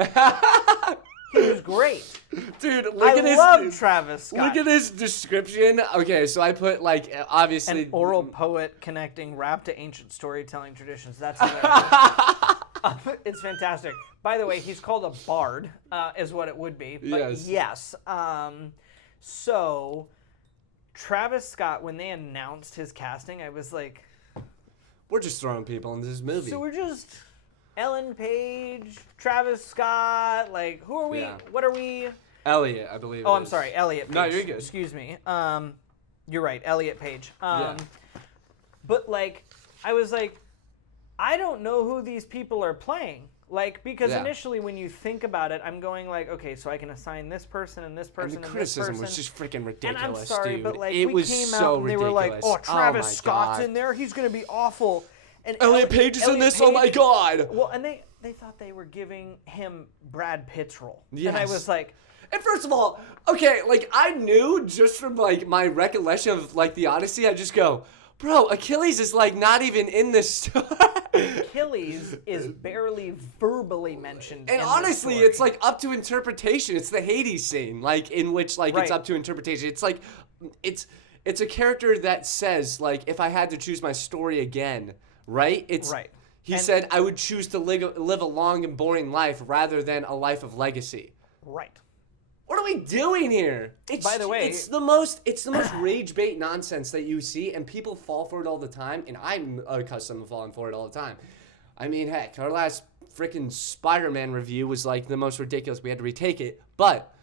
he was great. Dude, I love Travis Scott. Look at his description. Okay, so I put, obviously... An oral poet connecting rap to ancient storytelling traditions. That's hilarious. It's fantastic. By the way, he's called a bard, is what it would be. But yes. So... Travis Scott, when they announced his casting, I was like... We're just throwing people into this movie. So we're just Ellen Page, Travis Scott, who are we? Yeah. What are we? Elliot, I believe. Oh, I'm sorry, Elliot Page. No, you're good. Excuse me. You're right, Elliot Page. But, I was like, I don't know who these people are playing. Because initially when you think about it, I'm going okay, so I can assign this person and this person and this person. And the criticism was just freaking ridiculous, and I'm sorry, dude. but it we was came so out and they were like, oh, Travis Scott's in there, he's going to be awful. And Elliot Page is in this, oh my God. Well, and they thought they were giving him Brad Pitt's role. Yes. And I was like... And first of all, okay, I knew just from, my recollection of, the Odyssey, I just go... Bro, Achilles is not even in this story. Achilles is barely verbally mentioned. And honestly, it's up to interpretation. It's the Hades scene, in which it's up to interpretation. It's it's a character that says if I had to choose my story again, right? It's right. He said, I would choose to live a long and boring life rather than a life of legacy. Right. What are we doing here? By the way, it's the most rage bait nonsense that you see, and people fall for it all the time, and I'm accustomed to falling for it all the time. I mean, heck, our last freaking Spider-Man review was like the most ridiculous. We had to retake it, but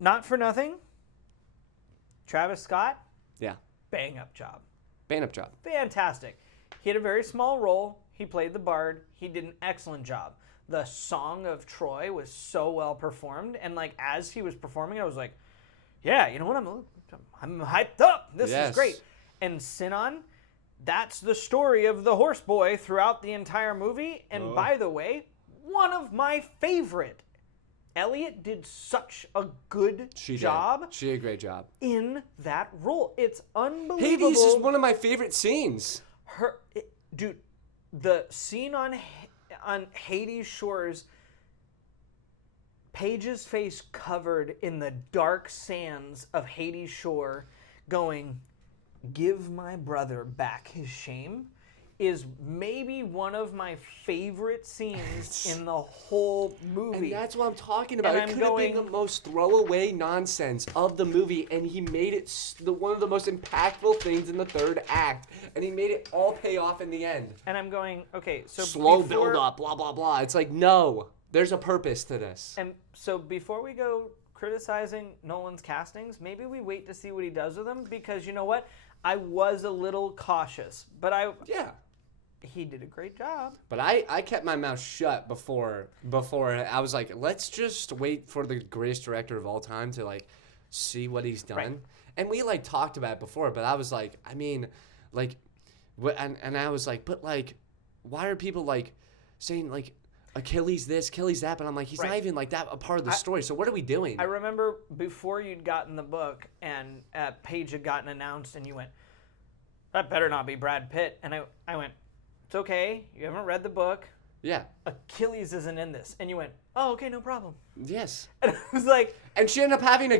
not for nothing. Travis Scott, bang up job. Fantastic. He had a very small role. He played the bard. He did an excellent job. The Song of Troy was so well performed, and like as he was performing, I was like, "Yeah, you know what? I'm hyped up. This is great." And Sinon, that's the story of the horse boy throughout the entire movie. And by the way, one of my favorite. Elliot did such a good job. She did a great job in that role. It's unbelievable. Hades is one of my favorite scenes. Dude, the scene on Hades' shores, Paige's face covered in the dark sands of Hades' shore, going, "Give my brother back his shame," is maybe one of my favorite scenes in the whole movie. And that's what I'm talking about. It could have been the most throwaway nonsense of the movie, and he made it one of the most impactful things in the third act, and he made it all pay off in the end. And I'm going, okay, so slow build up, blah, blah, blah. It's like, no, there's a purpose to this. And so before we go criticizing Nolan's castings, maybe we wait to see what he does with them, because you know what? I was a little cautious, but he did a great job. But I kept my mouth shut before I was like, let's just wait for the greatest director of all time to like see what he's done. Right. And we like talked about it before, but I was like, I mean, like, and I was like, but like, why are people like saying like Achilles this, Achilles that? But I'm like, he's not even like that a part of the story. So what are we doing? I remember before you'd gotten the book and Paige had gotten announced, and you went, that better not be Brad Pitt. And I went, it's okay. You haven't read the book. Yeah. Achilles isn't in this. And you went, oh, okay, no problem. Yes. And I was like... And she ended up having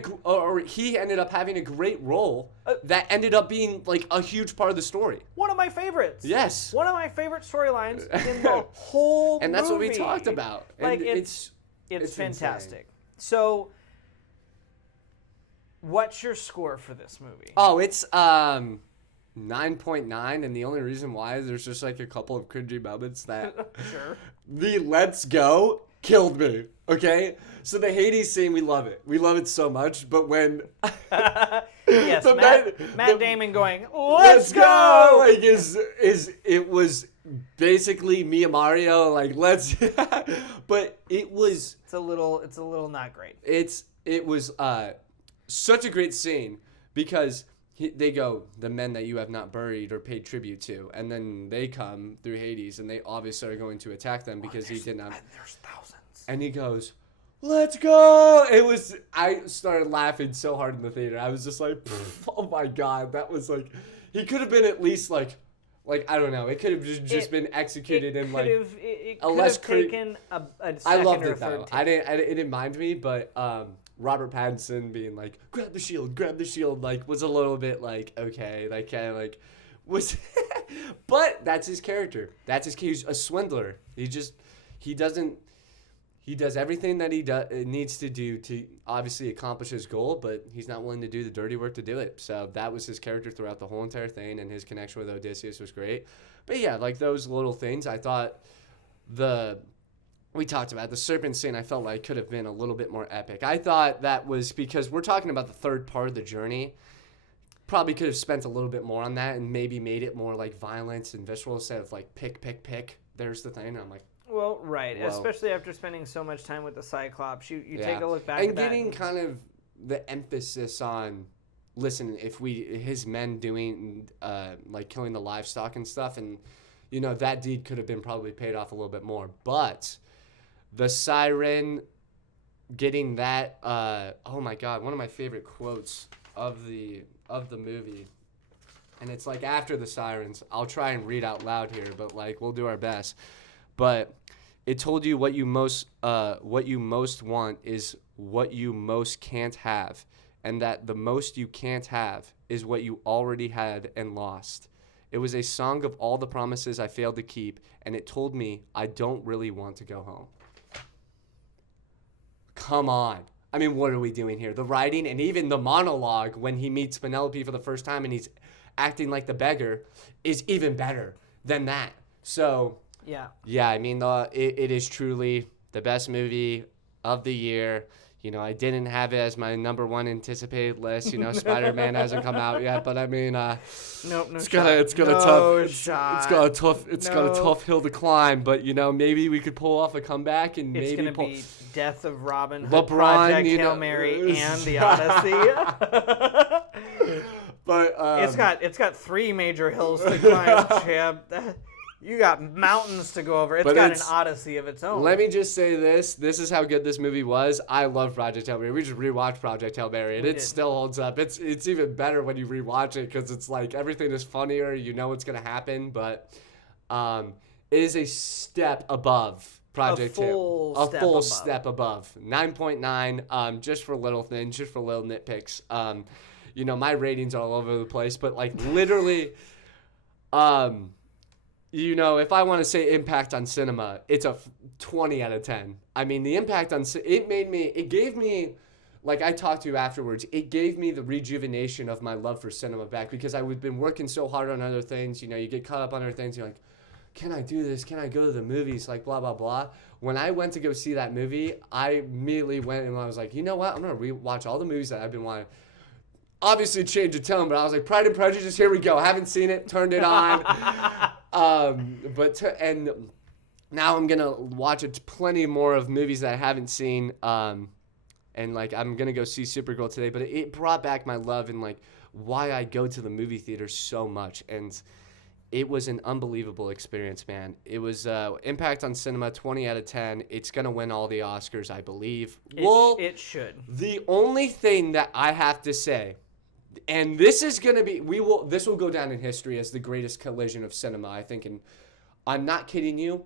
he ended up having a great role that ended up being like a huge part of the story. One of my favorites. Yes. One of my favorite storylines in the whole And that's movie. what we talked about. Like, and it's fantastic. Insane. So, what's your score for this movie? Oh, it's 9.9, and the only reason why is there's just like a couple of cringy moments that Sure. The let's go killed me. Okay, so the Hades scene, we love it. We love it so much. But when yes, Matt Damon going, let's go, like it was basically me and Mario, like let's. But it's a little not great. It was such a great scene because. They go, the men that you have not buried or paid tribute to, and then they come through Hades, and they obviously are going to attack them because he did not. And there's thousands. And he goes, "Let's go!" I started laughing so hard in the theater. I was just like, "Oh my god!" That was like, he could have been at least like I don't know. It could have just been executed in like a less taken a second I loved or it though. third take. It didn't mind me, but Robert Pattinson being like, grab the shield, like, was a little bit like, okay, like, kind of like, was, but that's his character. He's a swindler. He does everything that he needs to do to obviously accomplish his goal, but he's not willing to do the dirty work to do it. So that was his character throughout the whole entire thing, and his connection with Odysseus was great. But yeah, like those little things, I thought we talked about the serpent scene. I felt like could have been a little bit more epic. I thought that was because we're talking about the third part of the journey. Probably could have spent a little bit more on that and maybe made it more like violence and visceral instead of like pick. There's the thing. And I'm like, well, right. Whoa. Especially after spending so much time with the Cyclops, you take a look back and at getting kind of the emphasis on, listen, if his men doing like killing the livestock and stuff, and you know that deed could have been probably paid off a little bit more, but. The siren, getting that, oh my god, one of my favorite quotes of the movie, and it's like after the sirens. I'll try and read out loud here, but like we'll do our best. But it told you what you most want is what you most can't have, and that the most you can't have is what you already had and lost. It was a song of all the promises I failed to keep, and it told me I don't really want to go home. Come on. I mean, what are we doing here? The writing and even the monologue when he meets Penelope for the first time and he's acting like the beggar is even better than that. So, yeah, I mean, it is truly the best movie of the year. You know, I didn't have it as my number one anticipated list. You know, Spider-Man hasn't come out yet, but I mean, it's got a tough hill to climb. But you know, maybe we could pull off a comeback and it's maybe gonna be Death of Robin Hood, LeBron, Project Hail Mary, and the Odyssey. But it's got 3 major hills to climb, Chip. You got mountains to go over. It's got an Odyssey of its own. Let me just say this. This is how good this movie was. I love Project Hail Mary. We just rewatched Project Hail Mary, and it still holds up. It's even better when you rewatch it because it's like everything is funnier. You know what's going to happen, but it is a step above Project Hail. A full step above. 9.9 just for little things, just for little nitpicks. You know, my ratings are all over the place, but like literally you know, if I want to say impact on cinema, it's a 20 out of 10. I mean, the impact on it gave me, like I talked to you afterwards, it gave me the rejuvenation of my love for cinema back because I've been working so hard on other things. You know, you get caught up on other things. You're like, can I do this? Can I go to the movies? Like, blah, blah, blah. When I went to go see that movie, I immediately went and I was like, you know what? I'm going to rewatch all the movies that I've been wanting. Obviously, change the tone, but I was like, Pride and Prejudice, here we go. Haven't seen it, turned it on. And now I'm gonna watch plenty more of movies that I haven't seen. And like I'm gonna go see Supergirl today. But it brought back my love and like why I go to the movie theater so much. And it was an unbelievable experience, man. It was impact on cinema, 20 out of 10. It's gonna win all the Oscars, I believe. It should. The only thing that I have to say. And this is going to be, this will go down in history as the greatest collision of cinema, I think. And I'm not kidding you.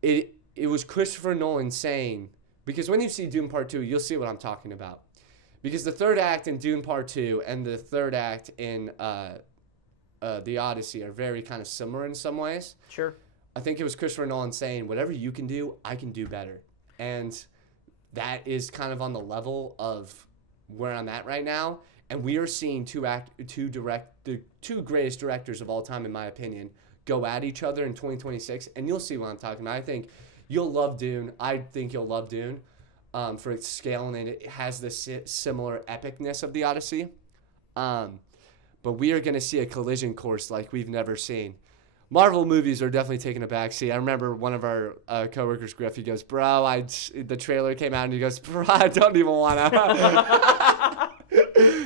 It was Christopher Nolan saying, because when you see Dune Part 2, you'll see what I'm talking about. Because the third act in Dune Part 2 and the third act in the Odyssey are very kind of similar in some ways. Sure. I think it was Christopher Nolan saying, whatever you can do, I can do better. And that is kind of on the level of where I'm at right now. And we are seeing the two greatest directors of all time, in my opinion, go at each other in 2026. And you'll see what I'm talking about. I think you'll love Dune. I think you'll love Dune for its scale, and it has this similar epicness of the Odyssey. But we are going to see a collision course like we've never seen. Marvel movies are definitely taking a backseat. I remember one of our coworkers, Griff, he goes, bro, the trailer came out, and he goes, bro, I don't even want to.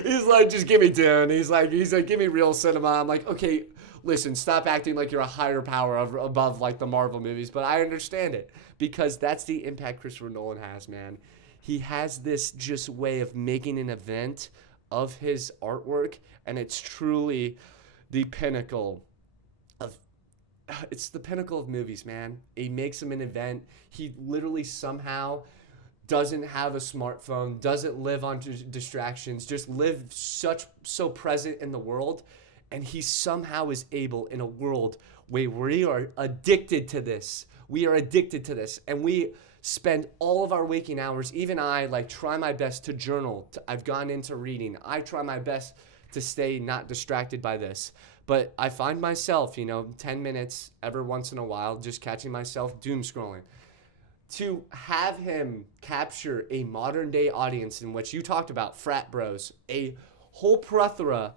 He's like, just give me Dune. He's like, give me real cinema. I'm like, okay, listen, stop acting like you're a higher power above like the Marvel movies. But I understand it because that's the impact Christopher Nolan has, man. He has this just way of making an event of his artwork, and it's truly the pinnacle of movies, man. He makes them an event. He literally somehow doesn't have a smartphone, doesn't live on distractions, just live so present in the world. And he somehow is able in a world where we are addicted to this. We are addicted to this. And we spend all of our waking hours, even I, like try my best to journal. I've gone into reading. I try my best to stay not distracted by this. But I find myself, 10 minutes every once in a while, just catching myself doom scrolling. To have him capture a modern day audience in which you talked about, frat bros, a whole plethora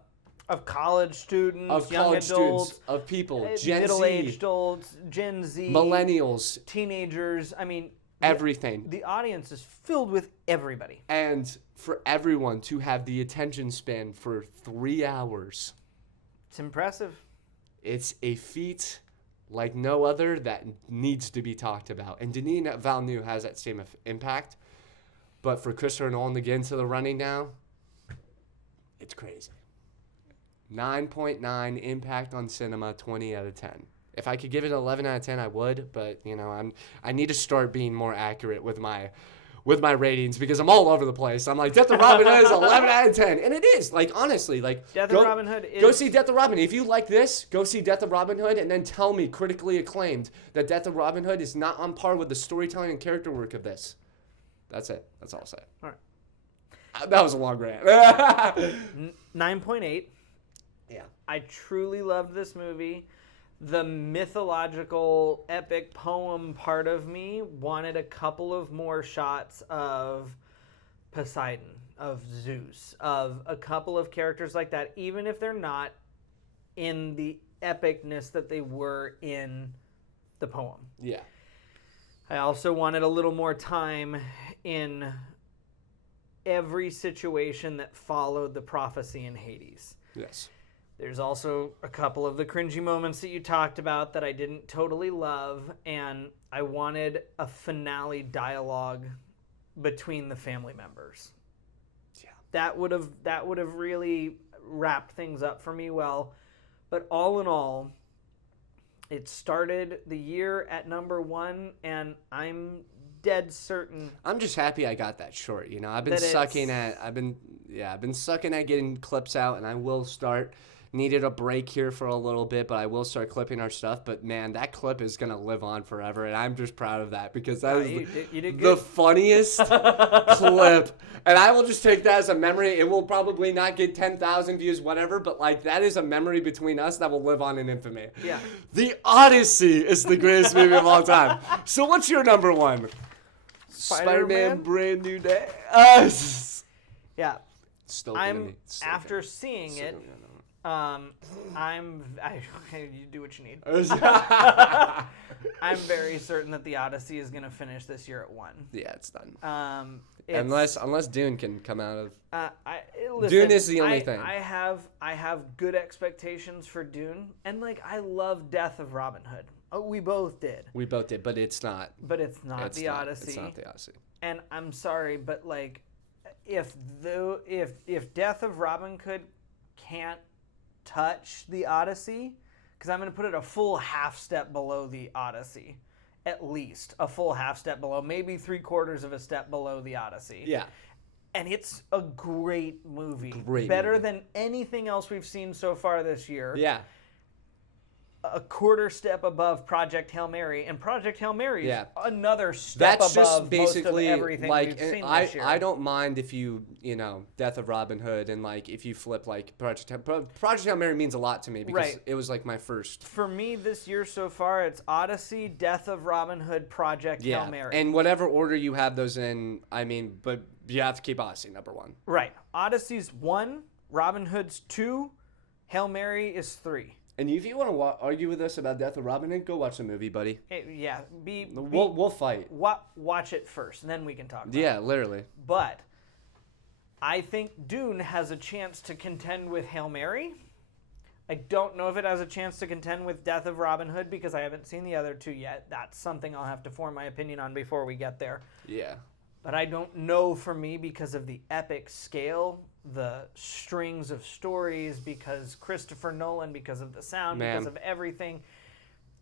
of college students, young adults, of people, Gen middle-aged olds, Gen Z, millennials, teenagers. I mean, everything. The audience is filled with everybody. And for everyone to have the attention span for 3 hours. It's impressive. It's a feat like no other that needs to be talked about. And Denis Villeneuve has that same impact. But for Christopher Nolan to get into the running now, it's crazy. 9.9 impact on cinema, 20 out of 10. If I could give it an 11 out of 10, I would. But, I need to start being more accurate with my with my ratings because I'm all over the place. I'm like, Death of Robin Hood is 11 out of 10. And it is. Like, honestly, like, Death of Robin Hood is... Go see Death of Robin. If you like this, go see Death of Robin Hood and then tell me, critically acclaimed, that Death of Robin Hood is not on par with the storytelling and character work of this. That's it. That's all I'll say. All right. That was a long rant. 9.8. Yeah. I truly loved this movie. The mythological epic poem part of me wanted a couple of more shots of Poseidon, of Zeus, of a couple of characters like that, even if they're not in the epicness that they were in the poem. Yeah. I also wanted a little more time in every situation that followed the prophecy in Hades. Yes. There's also a couple of the cringy moments that you talked about that I didn't totally love, and I wanted a finale dialogue between the family members. Yeah. That would have really wrapped things up for me well. But all in all, it started the year at number 1, and I'm dead certain. I'm just happy I got that short. You know, I've been sucking at getting clips out, and I will start. Needed a break here for a little bit, but I will start clipping our stuff. But man, that clip is gonna live on forever, and I'm just proud of that because that is the funniest clip. And I will just take that as a memory. It will probably not get 10,000 views, whatever, but like that is a memory between us that will live on in infamy. Yeah. The Odyssey is the greatest movie of all time. So what's your number 1? Spider-Man Brand New Day. Yeah. Still after seeing it. You do what you need. I'm very certain that the Odyssey is going to finish this year at 1. Yeah, it's done. Unless Dune can come out of. Listen, Dune is the only thing. I have good expectations for Dune, and like I love Death of Robin Hood. Oh, we both did. But it's not. But it's not the Odyssey. It's not the Odyssey. And I'm sorry, but like, if Death of Robin Hood can't touch the Odyssey, because I'm going to put it a full half step below the Odyssey, at least a full half step below, maybe 3/4 of a step below the Odyssey. Yeah. And it's a great movie. Better than anything else we've seen so far this year. Yeah. A quarter step above Project Hail Mary, and Project Hail Mary is another step That's above just basically most of everything like, we've seen this year. I don't mind if you Death of Robin Hood and like if you flip like Project Hail Mary means a lot to me because it was like my first. For me this year so far, it's Odyssey, Death of Robin Hood, Project Hail Mary. And whatever order you have those in, I mean, but you have to keep Odyssey number 1. Right. Odyssey's 1, Robin Hood's 2, Hail Mary is 3. And if you want to argue with us about Death of Robin Hood, go watch the movie, buddy. Hey, we'll fight. Watch it first, and then we can talk about it. Yeah, literally. But I think Dune has a chance to contend with Hail Mary. I don't know if it has a chance to contend with Death of Robin Hood because I haven't seen the other 2 yet. That's something I'll have to form my opinion on before we get there. Yeah. But I don't know for me because of the epic scale, the strings of stories, because Christopher Nolan, because of the sound, because of everything.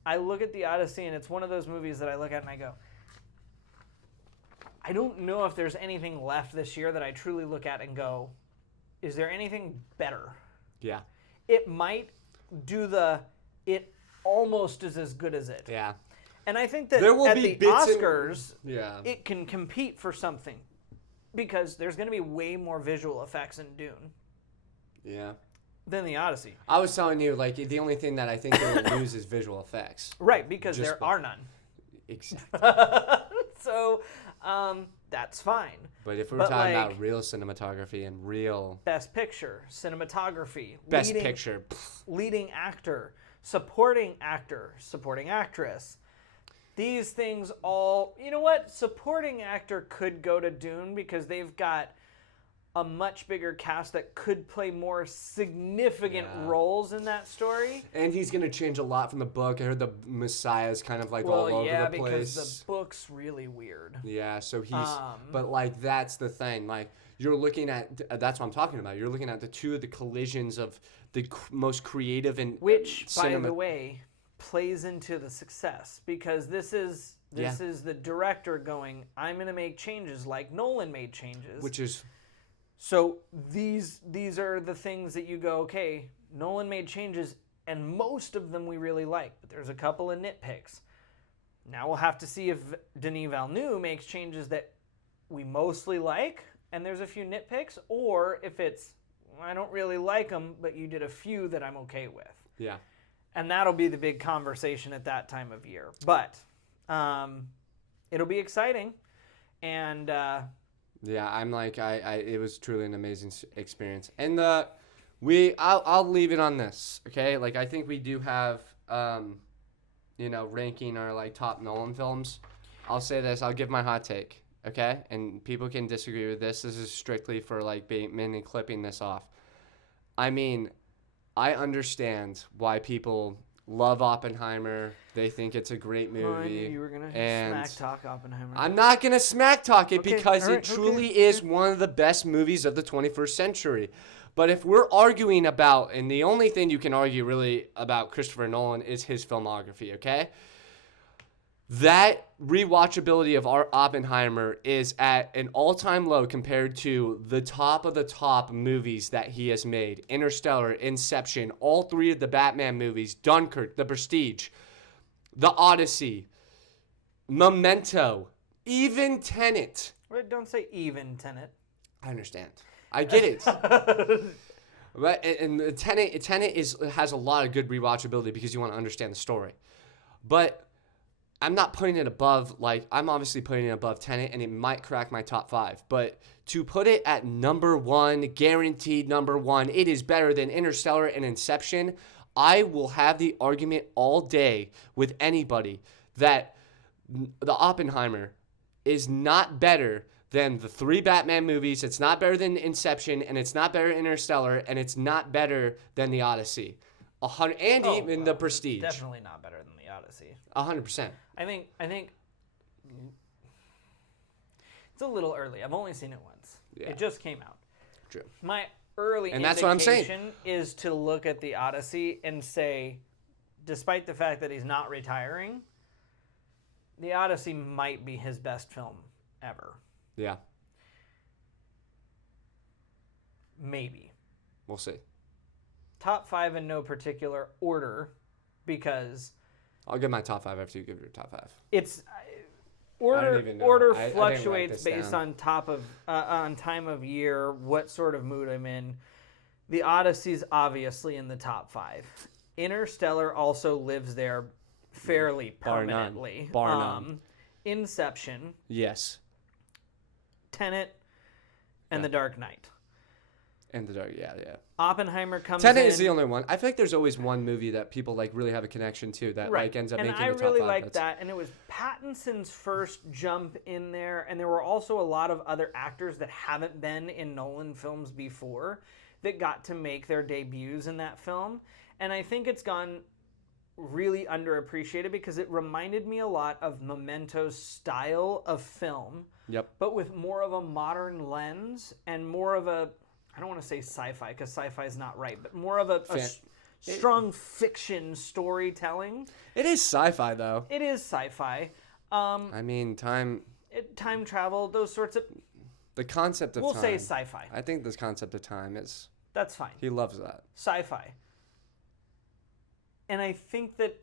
I look at the Odyssey, and it's one of those movies that I look at and I go, I don't know if there's anything left this year that I truly look at and go, is there anything better? Yeah. It might do it almost is as good as it. Yeah. And I think that at the Oscars, it can compete for something because there's going to be way more visual effects in Dune. Yeah. Than the Odyssey. I was telling you, like, the only thing that I think they will lose is visual effects. Right, because there are none. Exactly. So, that's fine. But if we're talking about real cinematography and real... Best Picture, cinematography. Best Picture. Leading actor, supporting actress. These things all... You know what? Supporting actor could go to Dune because they've got a much bigger cast that could play more significant roles in that story. And he's going to change a lot from the book. I heard the Messiah's kind of like all over the place. Yeah, because the book's really weird. Yeah, so he's... but, like, that's the thing. Like, you're looking at... That's what I'm talking about. You're looking at the two of the collisions of the most creative and... Which, by the way... plays into the success because this is This is the director going, I'm going to make changes like Nolan made changes. Which is... So these are the things that you go, okay, Nolan made changes, and most of them we really like, but there's a couple of nitpicks. Now we'll have to see if Denis Villeneuve makes changes that we mostly like, and there's a few nitpicks, or if it's, I don't really like them, but you did a few that I'm okay with. Yeah. And that'll be the big conversation at that time of year. But it'll be exciting, and yeah, I'm like, it was truly an amazing experience. And I'll leave it on this, okay? Like, I think we do have, ranking our, like, top Nolan films. I'll say this. I'll give my hot take, okay? And people can disagree with this. This is strictly for, like, Bateman and clipping this off. I mean, I understand why people love Oppenheimer. They think it's a great movie. I knew you were going to smack talk Oppenheimer. I'm not going to smack talk it because it truly is one of the best movies of the 21st century. But if we're arguing about, and the only thing you can argue really about Christopher Nolan is his filmography, okay? That rewatchability of our Oppenheimer is at an all-time low compared to the top of the top movies that he has made. Interstellar, Inception, all three of the Batman movies, Dunkirk, The Prestige, The Odyssey, Memento, even Tenet. Wait, don't say even Tenet. I understand. I get it. But and Tenet has a lot of good rewatchability because you want to understand the story. But I'm not putting it above, like, I'm obviously putting it above Tenet, and it might crack my top 5. But to put it at number 1, guaranteed number 1, it is better than Interstellar and Inception. I will have the argument all day with anybody that the Oppenheimer is not better than the 3 Batman movies. It's not better than Inception, and it's not better than Interstellar, and it's not better than The Odyssey. Even The Prestige. Definitely not better than The Odyssey. 100%. I think it's a little early. I've only seen it once. Yeah. It just came out. True. My early indication is to look at The Odyssey and say, despite the fact that he's not retiring, The Odyssey might be his best film ever. Yeah. Maybe. We'll see. Top 5 in no particular order, because I'll give my top 5 after you give your top 5. It's order fluctuates based on on time of year, what sort of mood I'm in. The Odyssey's obviously in the top 5. Interstellar also lives there fairly permanently. Bar none. Inception. Yes. Tenet and The Dark Knight. And The Dark, yeah. Oppenheimer comes in. Tenet is the only one. I feel like there's always one movie that people like really have a connection to that like ends up making the top 5. And I really liked that. And it was Pattinson's first jump in there. And there were also a lot of other actors that haven't been in Nolan films before that got to make their debuts in that film. And I think it's gone really underappreciated because it reminded me a lot of Memento's style of film. Yep. But with more of a modern lens and more of a, I don't want to say sci-fi because sci-fi is not right, but more of a strong fiction storytelling. It is sci-fi, though. It is sci-fi. I mean, time travel, those sorts of... The concept of time. We'll say sci-fi. I think this concept of time is... That's fine. He loves that. Sci-fi. And I think that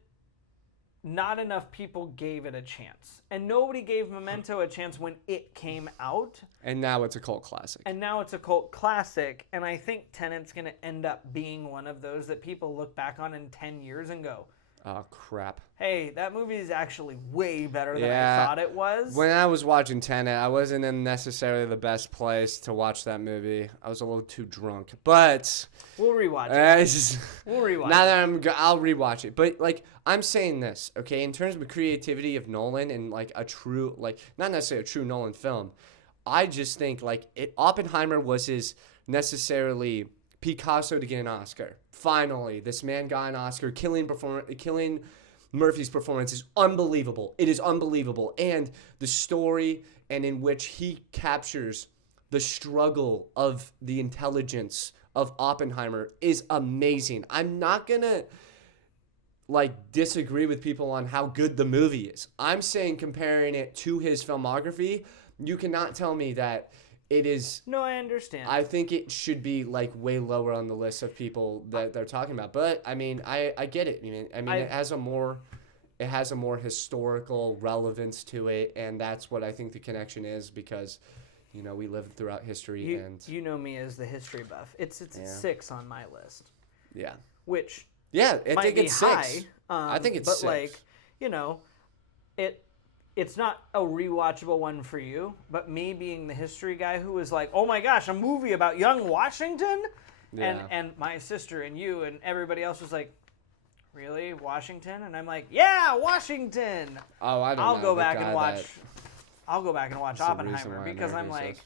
not enough people gave it a chance. And nobody gave Memento a chance when it came out. And now it's a cult classic. And I think Tenet's going to end up being one of those that people look back on in 10 years and go, oh, crap. Hey, that movie is actually way better than I thought it was. When I was watching Tenet, I wasn't in necessarily the best place to watch that movie. I was a little too drunk. But... We'll rewatch it. I'll rewatch it. But, like, I'm saying this, okay? In terms of creativity of Nolan and, like, a true... Like, not necessarily a true Nolan film. I just think, like, Oppenheimer was his necessarily... Picasso to get an Oscar. Finally, this man got an Oscar. Killing Murphy's performance is unbelievable. It is unbelievable. And the story and in which he captures the struggle of the intelligence of Oppenheimer is amazing. I'm not going to like disagree with people on how good the movie is. I'm saying comparing it to his filmography, you cannot tell me that it is. No, I understand. I think it should be like way lower on the list of people that they're talking about. But I mean, I get it. I mean, it has a more historical relevance to it, and that's what I think the connection is because, you know, we live throughout history and you know me as the history buff. It's 6 on my list. Yeah. Which I think it's 6. High, I think it's but 6. Like, you know, it's not a rewatchable one for you, but me being the history guy who was like, oh my gosh, a movie about young Washington? Yeah. And my sister and you and everybody else was like, really? Washington? And I'm like, yeah, Washington! Oh, I don't know. I'll go back and watch Oppenheimer because I'm like,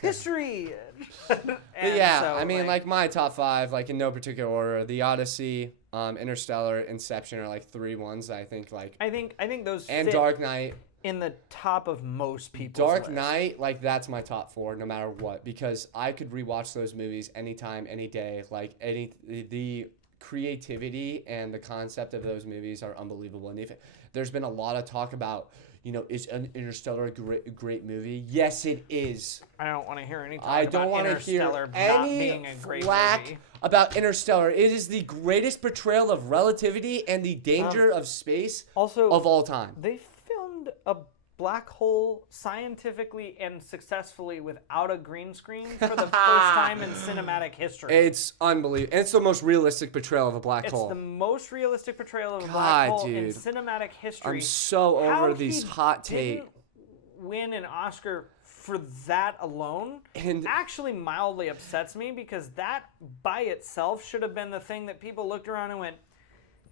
history! But yeah, so, I mean, like my top 5, like in no particular order, The Odyssey, Interstellar, Inception are like 3 ones that I think like. I think those and fit Dark Knight. In the top of most people's Dark list. Knight, like that's my top 4 no matter what because I could rewatch those movies anytime, any day. Like the creativity and the concept of those movies are unbelievable. And there's been a lot of talk about, you know, is Interstellar a great movie? Yes, it is. I don't want to hear any talk I don't want to hear any flack about Interstellar. It is the greatest portrayal of relativity and the danger of space of all time. They filmed a black hole scientifically and successfully without a green screen for the first time in cinematic history. It's unbelievable. And it's the most realistic portrayal of a black hole. It's the most realistic portrayal of a black hole in cinematic history. I'm so over these hot takes. Win an Oscar for that alone and actually mildly upsets me because that by itself should have been the thing that people looked around and went,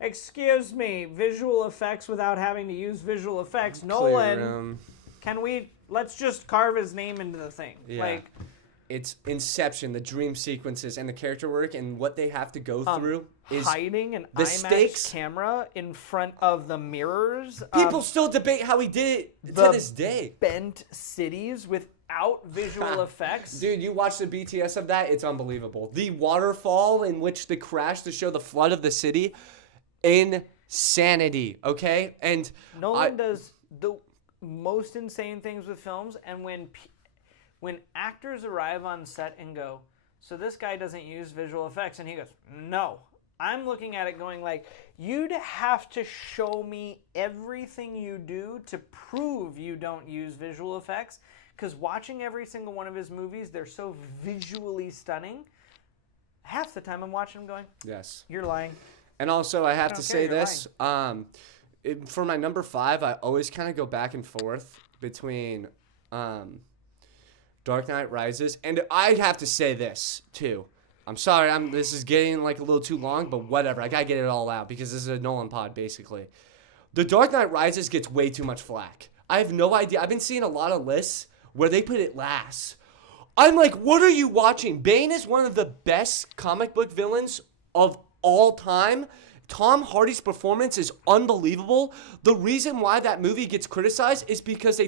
excuse me, visual effects without having to use visual effects. Nolan, let's just carve his name into the thing. Yeah. Like, it's Inception, the dream sequences and the character work and what they have to go through is hiding an the IMAX stakes. Camera in front of the mirrors. People still debate how he did it to this day. Bent cities without visual effects. Dude, you watch the BTS of that, it's unbelievable. The waterfall in which the crash to show the flood of the city. Insanity, okay? And Nolan does the most insane things with films, and when actors arrive on set and go, so this guy doesn't use visual effects, and he goes, no. I'm looking at it going like, you'd have to show me everything you do to prove you don't use visual effects, because watching every single one of his movies, they're so visually stunning. Half the time I'm watching them going, yes, you're lying. And also, I have to say this, for my number 5, I always kind of go back and forth between Dark Knight Rises, and I have to say this, too. I'm sorry, this is getting like a little too long, but whatever, I gotta get it all out, because this is a Nolan pod, basically. The Dark Knight Rises gets way too much flack. I have no idea. I've been seeing a lot of lists where they put it last. I'm like, what are you watching? Bane is one of the best comic book villains of all time. Tom Hardy's performance is unbelievable. The reason why that movie gets criticized is because they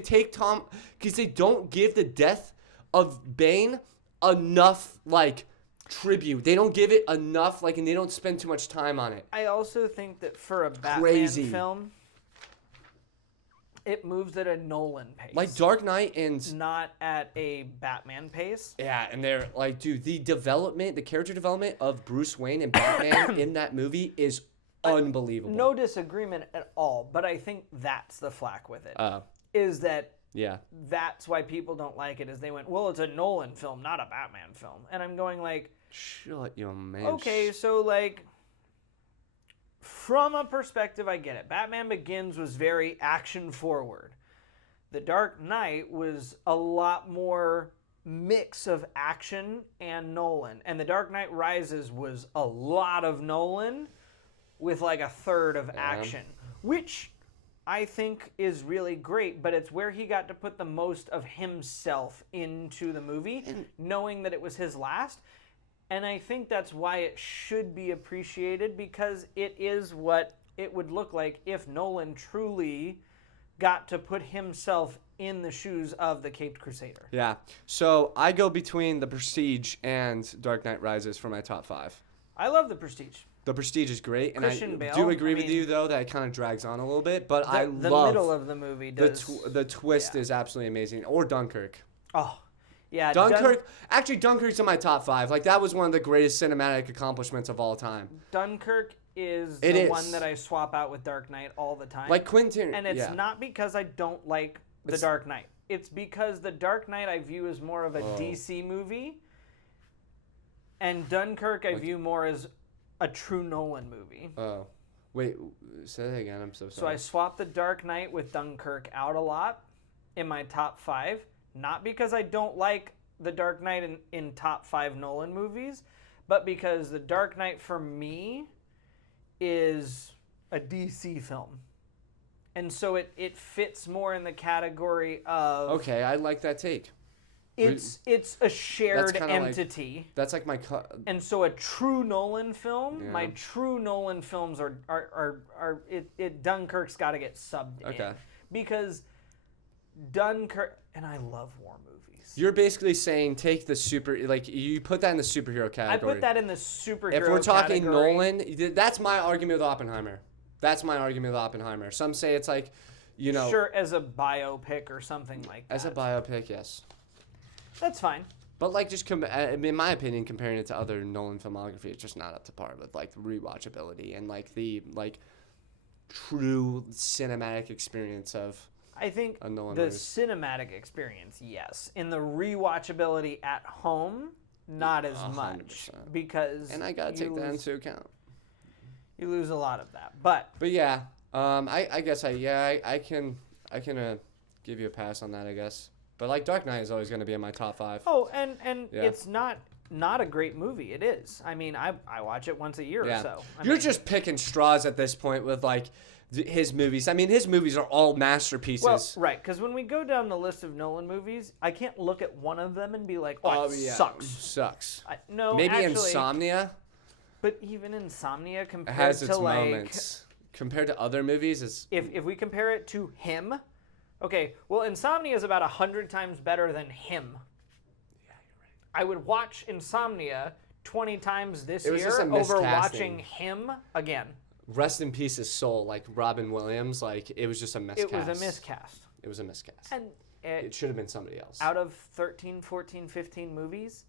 don't give the death of Bane enough like tribute. They don't give it enough and they don't spend too much time on it. I also think that for a Batman film, it moves at a Nolan pace. Like Dark Knight and not at a Batman pace. Yeah, and they're like, dude, the character development of Bruce Wayne and Batman in that movie is unbelievable. No disagreement at all, but I think that's the flack with it. Is that that's why people don't like it, is they went, well, it's a Nolan film, not a Batman film. And I'm going like, shut your man. Okay, so like, from a perspective, I get it. Batman Begins was very action forward. The Dark Knight was a lot more mix of action and Nolan. And The Dark Knight Rises was a lot of Nolan with like a third of action, which I think is really great, but it's where he got to put the most of himself into the movie, knowing that it was his last. And I think that's why it should be appreciated, because it is what it would look like if Nolan truly got to put himself in the shoes of the Caped Crusader. Yeah. So I go between The Prestige and Dark Knight Rises for my top 5. I love The Prestige. The Prestige is great, and Christian Bale, do agree with you though that it kind of drags on a little bit. But I the love middle of the movie. The twist is absolutely amazing. Or Dunkirk. Oh, yeah. Dunkirk. Actually, Dunkirk's in my top 5. Like that was one of the greatest cinematic accomplishments of all time. Dunkirk is one that I swap out with Dark Knight all the time. Like Quentin. And it's not because I don't like The Dark Knight. It's because The Dark Knight I view as more of a DC movie, and Dunkirk I view more as a true Nolan movie. Oh. Wait, say that again. I'm so sorry. So I swapped The Dark Knight with Dunkirk out a lot in my top 5. Not because I don't like The Dark Knight in top 5 Nolan movies, but because The Dark Knight for me is a DC film. And so it fits more in the category of... Okay, I like that take. It's a shared entity. That's like my... And so a true Nolan film, my true Nolan films Dunkirk's got to get subbed in. Because Dunkirk... And I love war movies. You're basically saying take the you put that in the superhero category. I put that in the superhero category. If we're talking Nolan, that's my argument with Oppenheimer. Some say it's like, Sure, as a biopic or something like that. As a biopic, yes. That's fine. But like, in my opinion, comparing it to other Nolan filmography, it's just not up to par with like the rewatchability and like the true cinematic experience of. I think the cinematic experience, yes. In the rewatchability at home, not as 100%. Much because. And I gotta take that into account. You lose a lot of that, but yeah, I guess I can give you a pass on that, I guess. But like Dark Knight is always going to be in my top 5. Oh, and it's not a great movie. It is. I mean, I watch it once a year or so. You're just picking straws at this point with like his movies. I mean, his movies are all masterpieces. Well, right, because when we go down the list of Nolan movies, I can't look at one of them and be like, oh, it sucks. Maybe actually, Insomnia. But even Insomnia compared has its to like moments. Compared to other movies, is if we compare it to him, okay. Well, Insomnia is about 100 times better than him. Yeah, you're right. I would watch Insomnia 20 times this year over watching him again. Rest in peace, his soul. Like Robin Williams, like it was just a miscast. It was a miscast. It was a miscast. And it should have been somebody else. Out of 13, 14, 15 movies,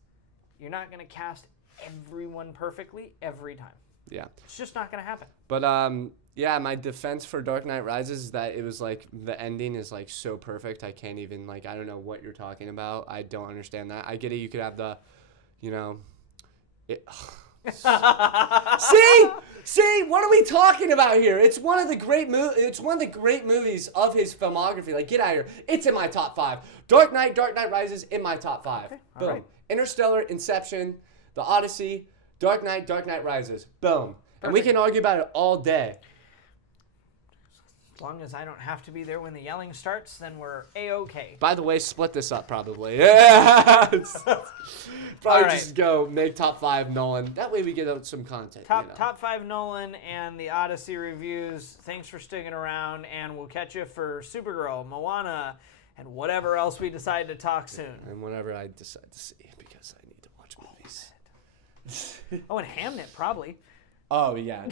you're not going to cast everyone perfectly every time. Yeah. It's just not going to happen. But yeah, my defense for Dark Knight Rises is that it was like the ending is like so perfect. I can't even I don't know what you're talking about. I don't understand that. I get it. You could have the, See, what are we talking about here? It's one of the great movies of his filmography. Like, get out of here. It's in my top 5. Dark Knight Rises in my top 5. Okay. Boom. Right. Interstellar, Inception, The Odyssey, Dark Knight Rises. Boom. Perfect. And we can argue about it all day. As long as I don't have to be there when the yelling starts, then we're A-okay. By the way, split this up probably. Yeah. Probably just go make top 5 Nolan. That way we get out some content. Top 5 Nolan and the Odyssey reviews. Thanks for sticking around, and we'll catch you for Supergirl, Moana, and whatever else we decide to talk soon. And whatever I decide to see, because I need to watch movies. Oh, and Hamnet, probably. Oh, yeah.